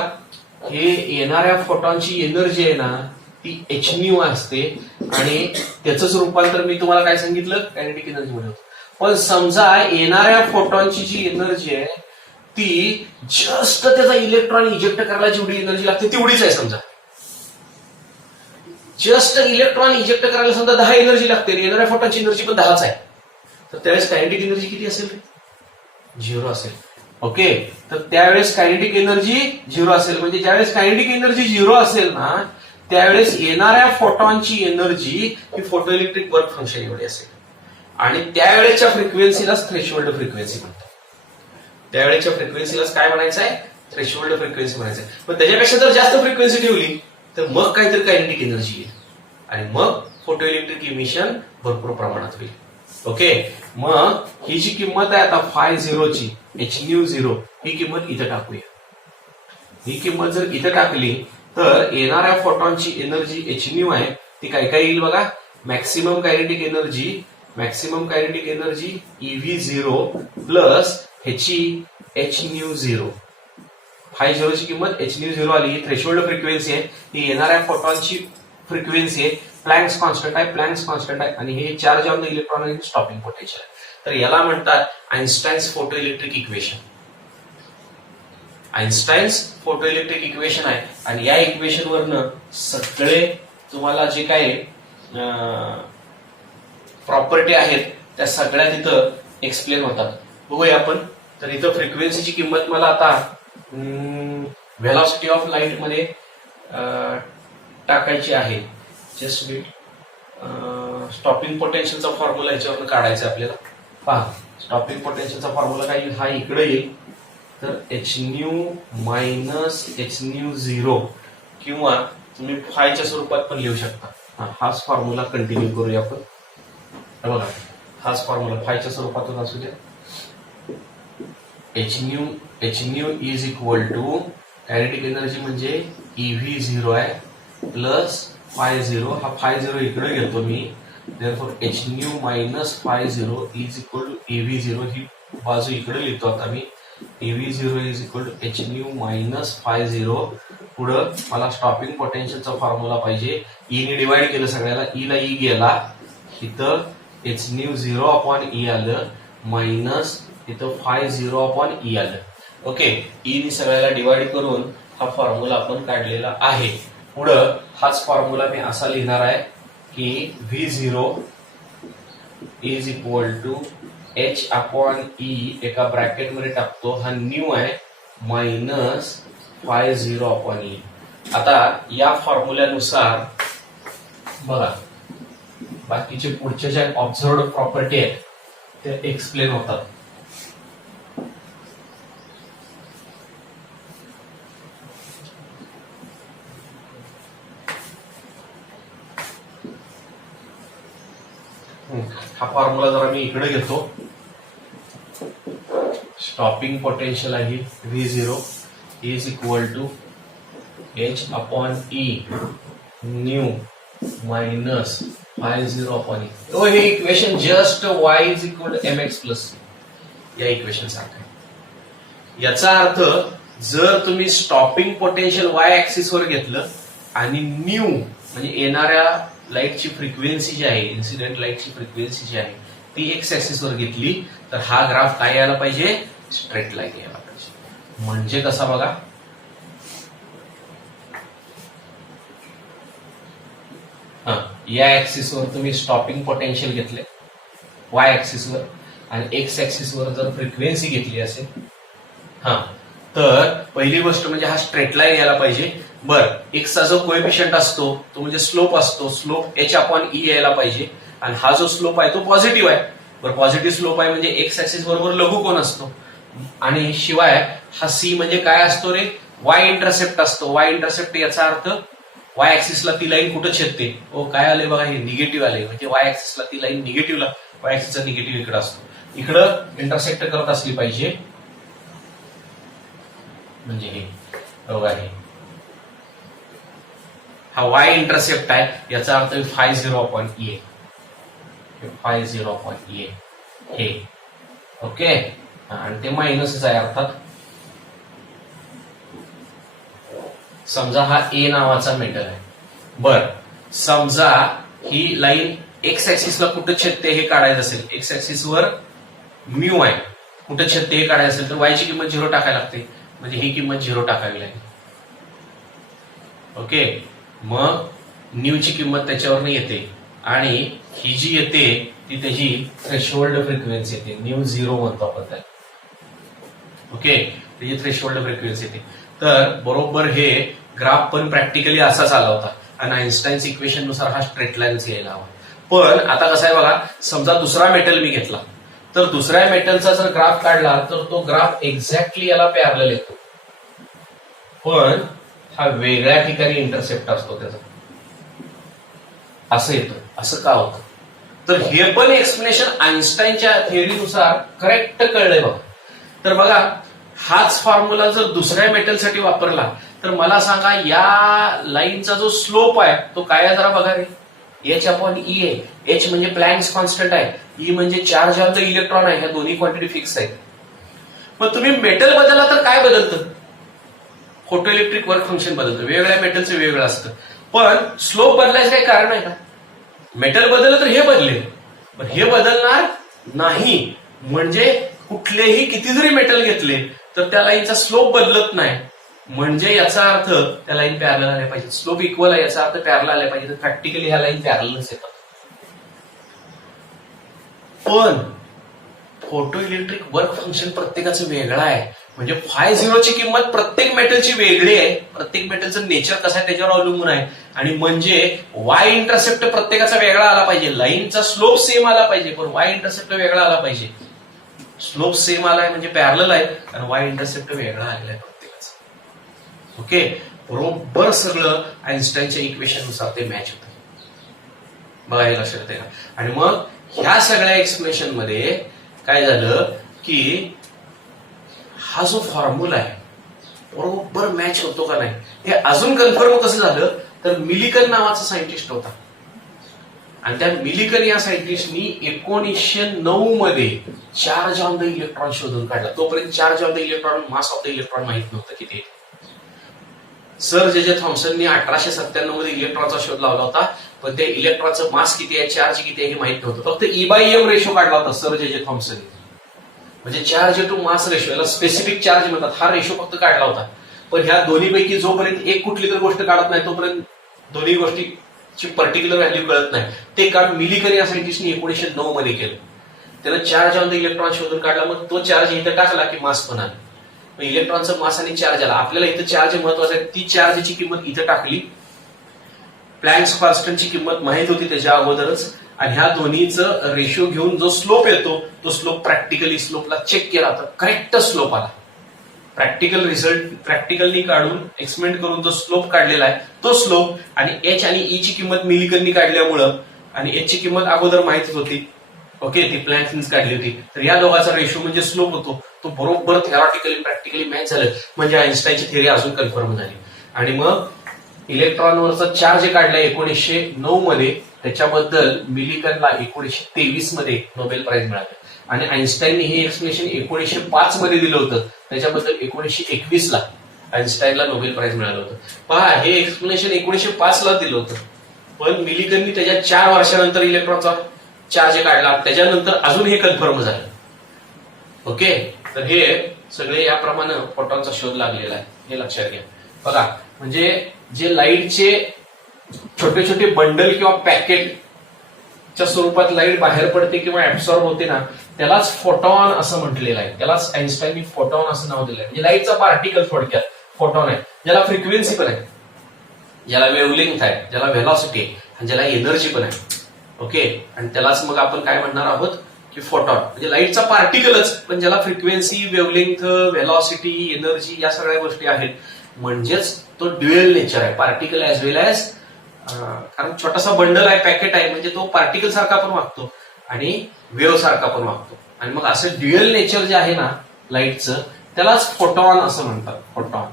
हे येणाऱ्या फोटॉनची एनर्जी आहे ना ती hν असते, आणि त्याच रूपांतर मी तुम्हाला काय सांगितलं कायनेटिक एनर्जी मध्ये होतं. पण समजा येणाऱ्या फोटॉनची जी एनर्जी आहे ती जस्ट त्याचा इलेक्ट्रॉन इजेक्ट करायला जेवढी एनर्जी लागते तेवढीच आहे. समजा जस्ट इलेक्ट्रॉन इजेक्ट करायला समजा 10 एनर्जी लागते, येणाऱ्या फोटॉनची एनर्जी पण 10च आहे, तर त्यावेळेस कायनेटिक एनर्जी किती असेल, 0 असेल. ओके, तर त्यावेळेस कायनेटिक एनर्जी 0 असेल. म्हणजे ज्यावेळेस कायनेटिक एनर्जी 0 असेल ना त्यावेळेस येणाऱ्या फोटॉनची एनर्जी ही फोटो इलेक्ट्रिक वर्क फंक्शन एवढी असेल, आणि त्यावेळेच्या फ्रिक्वेन्सीलाच थ्रेशोल्ड फ्रिक्वेन्सी म्हणतात. त्यावेळेच्या फ्रिक्वेन्सीलाच काय म्हणायचं आहे, थ्रेशोल्ड फ्रिक्वेन्सी म्हणायचं आहे. पण त्याच्यापेक्षा जर जास्त फ्रिक्वेन्सी ठेवली तर मग काहीतरी कायनेटिक एनर्जी येईल, आणि मग फोटो इलेक्ट्रिक इमिशन भरपूर प्रमाणात होईल. ओके, मग ही जी किंमत आहे आता φ0 ची hν0, ही किंमत इथं टाकूया. ही किंमत जर इथं टाकली तर येणाऱ्या फोटॉनची एनर्जी एच न्यू आहे, ती काय काय येईल बघा. Maximum kinetic energy EV zero plus ह्याची एच न्यू झिरो. फाय झिरोची किंमत एच न्यू झिरो आली. थ्रेशोल्ड फ्रिक्वेन्सी आहे, ही येणाऱ्या फोटॉनची फ्रिक्वेन्सी आहे. प्लँक्स कॉन्स्टंट आहे आणि हे चार्ज ऑन द इलेक्ट्रॉन आणि स्टॉपिंग पोटेन्शियल. तर याला म्हणतात आइन्स्टाईन्स फोटोइलेक्ट्रिक इक्वेशन. आइन्स्टाईन्स फोटोइलेक्ट्रिक इक्वेशन आहे आणि या इक्वेशन वरनं सगळे तुम्हाला जे काय प्रॉपर्टी आहेत त्या सगळ्या तिथं एक्सप्लेन होतात. बघूया आपण. तर इथं फ्रिक्वेन्सीची किंमत मला आता व्हेलॉसिटी ऑफ लाईट मध्ये टाकायची आहे. Just wait. स्टॉपिंग पोटेन्शियलचा फॉर्म्युला याच्यावरून काढायचा आपल्याला. पहा, स्टॉपिंग पोटेन्शियलचा फॉर्म्युला काय येईल, हा इकडे येईल. तर H nu minus H nu zero किंवा तुम्ही फायच्या स्वरूपात पण लिहू शकता. हाच फॉर्म्युला कंटिन्यू करूया आपण. बघा, हाच फॉर्म्युला फायच्या स्वरूपातून असू द्या. H nu is equal to kinetic energy म्हणजे EV झिरो आहे प्लस फाय झिरो. हा फाय झिरो इकडे घेतो मी. therefore h nu minus phi zero is equal to EV zero. ही बाजू इकडे लिहितो आता मी. EV zero is equal to h nu minus phi zero. पुढं मला स्टॉपिंग पोटेन्शियलचा फॉर्म्युला पाहिजे. E ने डिवाइड केलं सगळ्याला, E ला E गेला. इथं h nu zero upon E आलं मायनस इथं फाय झिरो अपॉन E आलं. ओके, E ने सगळ्याला डिवाइड करून हा फॉर्म्युला आपण काढलेला आहे. पुढं हाच फॉर्म्युला मी असा लिहिणार आहे की V zero is equal to H upon E एका ब्रॅकेट मध्ये टाकतो. हा न्यू आहे minus phi zero upon E. आता या फॉर्म्युल्यानुसार बघा बाकीचे पुढचे ज्या ऑब्झर्व्ड प्रॉपर्टी आहेत ते एक्सप्लेन होतात. हा फॉर्म्युला जरा मी इकडे घेतो. स्टॉपिंग पोटेन्शियल आहे V zero is equal to H upon E nu minus phi zero upon E. हे equation just Y is equal to mx plus या इक्वेशन सारखं आहे. याचा अर्थ जर तुम्ही स्टॉपिंग पोटेन्शियल Y ऍक्सिस वर घेतलं आणि न्यू म्हणजे येणाऱ्या लाईटची फ्रिक्वेन्सी जी आहे, इन्सिडेंट लाईटची फ्रिक्वेन्सी जी आहे ती एक्स ऍक्सिस वर घेतली तर हा ग्राफ काय यायला पाहिजे, स्ट्रेट लाईन यायला पाहिजे. म्हणजे कसा बघा, या ऍक्सिस वर तुम्ही स्टॉपिंग पोटेन्शियल घेतले वाय ऍक्सिस वर आणि एक्स ऍक्सिस वर जर फ्रिक्वेन्सी घेतली असेल तर पहिली गोष्ट म्हणजे हा स्ट्रेट लाईन यायला पाहिजे. बर, एक्सचा जो कोएफिशियंट असतो तो म्हणजे स्लोप असतो, स्लोप H अपॉन E यायला पाहिजे आणि हा जो स्लोप आहे तो पॉझिटिव्ह आहे. बरं, पॉझिटिव्ह स्लोप आहे म्हणजे एक्स ऍक्सिस बरोबर लघुकोन असतो आणि शिवाय हा C म्हणजे काय असतो रे, वाय इंटरसेप्ट असतो. वाय इंटरसेप्ट याचा अर्थ वाय ऍक्सिसला ती लाईन कुठं छेदते, काय आले बघा, हे निगेटिव्ह आले म्हणजे वाय ऍक्सिसला ती लाईन निगेटिव्हला, वाय ऍक्सिसचा निगेटिव्ह इकडे असतो, इकडं इंटरसेक्ट करत असली पाहिजे. म्हणजे हे बघा, हे हा वाय इंटरसेप्ट आहे याचा अर्थ five zero upon E, five zero upon E हे. ओके, आणि ते मायनसच आहे अर्थात. समजा हा A नावाचा मेटल आहे. बर, समजा ही लाईन एक्स ऍक्सिसला कुठं छेदते हे काढायचं असेल, एक्स ऍक्सिस वर म्यू आहे कुठं छेदते हे काढायचं असेल तर वायची किंमत 0 टाकायला लागते, म्हणजे ही किंमत 0 टाकावी लागेल. ओके, मग न्यूची किंमत त्याच्यावर येते आणि ही जी येते ती त्याची थ्रेशोल्ड फ्रिक्वेन्सी येते, न्यू झिरो म्हणतो आपण त्याला. ओके, त्याची थ्रेशोल्ड फ्रिक्वेन्सी येते. तर बरोबर हे ग्राफ पण प्रॅक्टिकली असाच आला होता आणि आइन्स्टाईन्स इक्वेशन नुसार हा स्ट्रेट लाईन्स यायला हवा. पण आता कसं आहे बघा, समजा दुसरा मेटल मी घेतला तर दुसऱ्या मेटलचा जर ग्राफ काढला तर तो ग्राफ एक्झॅक्टली याला पॅरलल येतो, पण हा वेगळ्या ठिकाणी इंटरसेप्ट असतो त्याचा, असं येतं. असं का होतं, तर हे पण एक्सप्लेनेशन आइन्स्टाईनच्या थिअरीनुसार करेक्ट कळलंय बघा. तर बघा, हाच फॉर्म्युला जर दुसऱ्या मेटलसाठी वापरला तर मला सांगा या लाईनचा जो स्लोप आहे तो काय आहे जरा बघा रे. एच अपॉन ई आहे. एच म्हणजे प्लँक्स कॉन्स्टंट आहे. ई म्हणजे चार्ज ऑन द इलेक्ट्रॉन आहे. ह्या दोन्ही क्वांटिटी फिक्स आहेत. मग तुम्ही मेटल बदलला तर काय बदलतं? फोटो इलेक्ट्रिक वर्क फंक्शन बदलतं. वेगळ्या मेटलचं वेगळं असतं. पण स्लोप बदलायचं काही कारण आहे का? मेटल बदललं तर हे बदलेल, पण हे बदलणार नाही. म्हणजे कुठलेही किती जरी मेटल घेतले तर त्या लाईनचा स्लोप बदलत नाही. म्हणजे याचा अर्थ त्या लाईन पॅरलल आल्या पाहिजे. स्लोप इक्वल आहे याचा अर्थ पॅरलल आल्या पाहिजे. तर प्रॅक्टिकली ह्या लाईन पॅरललच येतात. पण फोटो इलेक्ट्रिक वर्क फंक्शन प्रत्येकाचं वेगळं आहे. म्हणजे φ0 ची किंमत प्रत्येक मेटलची वेगळी आहे. प्रत्येक मेटलचं नेचर कसं आहे त्याच्यावर अवलंबून आहे. आणि म्हणजे वाय इंटरसेप्ट प्रत्येकाचा वेगळा आला पाहिजे. लाईनचा स्लोप सेम आला पाहिजे पण वाय इंटरसेप्ट वेगळा आला पाहिजे. स्लोप सेम आलाय म्हणजे पॅरलल आहे आणि वाय इंटरसेप्ट वेगळा आलेला आहे प्रत्येकाचा. ओके, बरोबर सगळं आइन्स्टाईनच्या इक्वेशन नुसार ते मॅच होतं. बघा हे लक्षात येते का? आणि मग ह्या सगळ्या एक्सप्लेनेशन मध्ये काय झालं की हा जो फॉर्म्युला आहे बरोबर मॅच होतो का नाही हे अजून कन्फर्म कसं झालं तर मिलिकन नावाचा सायंटिस्ट होता आणि त्या मिलिकन या सायंटिस्टनी 1909 मध्ये चार्ज ऑन द इलेक्ट्रॉन शोधून काढला. तोपर्यंत charge on the electron, mass of the electron माहित नव्हतं किती. सर जे थॉम्सननी 1897 मध्ये इलेक्ट्रॉनचा शोध लावला होता पण ते इलेक्ट्रॉनचं मास किती आहे, चार्ज किती आहे हे माहित नव्हतं. फक्त E/m रेशो काढला होता सर जे थॉम्सननी. म्हणजे चार्ज टू मास रेशो, याला स्पेसिफिक चार्ज म्हणतात, हा रेशो फक्त काढला होता. पण ह्या दोन्हीपैकी जोपर्यंत एक कुठली तर गोष्ट काढत नाही तोपर्यंत दोन्ही गोष्टीची पर्टिक्युलर व्हॅल्यू कळत नाही. ते काम मिलिकन या सायंटिस्टनी 1909 मध्ये केलं. त्यानं चार्ज ऑन द इलेक्ट्रॉन शोधून काढला. मग तो चार्ज इथं टाकला की मास पण आला. मग इलेक्ट्रॉनचं मास आणि चार्ज आला. आपल्याला इथं चार्ज महत्वाचं आहे. ती चार्जची किंमत इथं टाकली. प्लँक्स कॉन्स्टंटची किंमत माहित होती त्याच्या अगोदरच आणि ह्या दोन्हीचं रेशो घेऊन जो स्लोप येतो तो स्लोप प्रॅक्टिकली स्लोपला चेक केला तर करेक्ट स्लोप आला. प्रॅक्टिकल रिझल्ट प्रॅक्टिकली काढून एक्सपेरिमेंट करून जो स्लोप काढलेला आहे तो स्लोप आणि एच आणि ई ची किंमत मिलिकननी काढल्यामुळं आणि एच ची किंमत अगोदर माहितीच होती. ओके, ती प्लँक्सनीच काढली होती. तर या दोघांचा रेशो म्हणजे स्लोप होतो तो बरोबर थेरॉटिकली प्रॅक्टिकली मॅच झालं. म्हणजे आइन्स्टाईनची थिअरी अजून कन्फर्म झाली. आणि मग इलेक्ट्रॉनवरचा चार्ज काढला 1909 मध्ये. त्याच्याबद्दल मिलिकनला 1923 मध्ये नोबेल प्राइज मिळालं. आणि आइन्स्टाईनने हे एक्सप्लेनेशन 1905 मध्ये दिलं होतं. त्याच्याबद्दल 1921 ला आइन्स्टाईनला नोबेल प्राइज मिळालं होतं. पहा, हे एक्सप्लेनेशन 1905 ला दिलं होतं पण मिलिकननी त्याच्या 4 वर्षानंतर इलेक्ट्रॉनचा चार्ज काढला. त्याच्यानंतर अजून हे कन्फर्म झालं. ओके, तर हे सगळे याप्रमाणे फोटॉनचा शोध लागलेला आहे हे लक्षात घ्या. बघा, म्हणजे जे लाईटचे छोटे छोटे बंडल किंवा पॅकेटच्या स्वरूपात लाईट बाहेर पडते किंवा ऍब्सॉर्ब होते ना त्यालाच फोटॉन असं म्हटलेलं आहे. त्यालाच आइन्स्टाईननी फोटॉन असं नाव दिलं आहे. म्हणजे लाईटचा पार्टिकल थोडक्यात फोटॉन आहे. ज्याला फ्रिक्वेन्सी पण आहे, ज्याला वेव्हलेंथ आहे, ज्याला व्हेलॉसिटी आहे आणि ज्याला एनर्जी पण आहे. ओके, आणि त्यालाच मग आपण काय म्हणणार आहोत की फोटॉन. म्हणजे लाईटचा पार्टिकलच पण ज्याला फ्रिक्वेन्सी, वेव्हलेंथ, व्हेलॉसिटी, एनर्जी या सगळ्या गोष्टी आहेत. म्हणजेच तो ड्युएल नेचर आहे, पार्टिकल ऍज वेल ऍज. कारण छोटासा बंडल आहे, पॅकेट आहे, म्हणजे तो पार्टिकल सारखा पण वागतो आणि वेव्ह सारखा पण वागतो. आणि मग असं ड्युएल नेचर जे आहे ना लाईटचं त्यालाच फोटॉन असं म्हणतात, फोटॉन.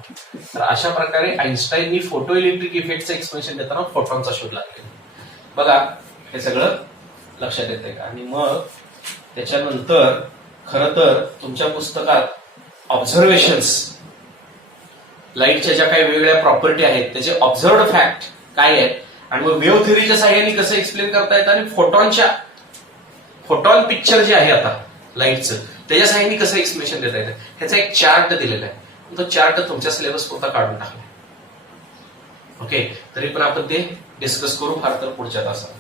तर अशा प्रकारे आइन्स्टाईननी फोटो इलेक्ट्रिक इफेक्टचं एक्सप्लेनेशन देताना फोटॉनचा शोध लागलेला. बघा, हे सगळं लक्षात येतंय का? आणि मग त्याच्यानंतर खरं तर तुमच्या पुस्तकात ऑब्झर्वेशन्स, लाईटच्या ज्या काही वेगवेगळ्या प्रॉपर्टी आहेत त्याचे ऑब्झर्व्ड फॅक्ट काय आहेत आणि मग वेव्ह थेअरीच्या साहाय्याने कसं एक्सप्लेन करता येतं आणि फोटॉन पिक्चर जे आहे आता लाईटचं त्याच्या साहाय्याने कसं एक्सप्लेनेशन देता येतं ह्याचा एक चार्ट दिलेला आहे. तो चार्ट तुमच्या सिलेबस पुरता काढून टाकला. ओके, तरी पण आपण ते डिस्कस करू फार तर पुढच्या तासात.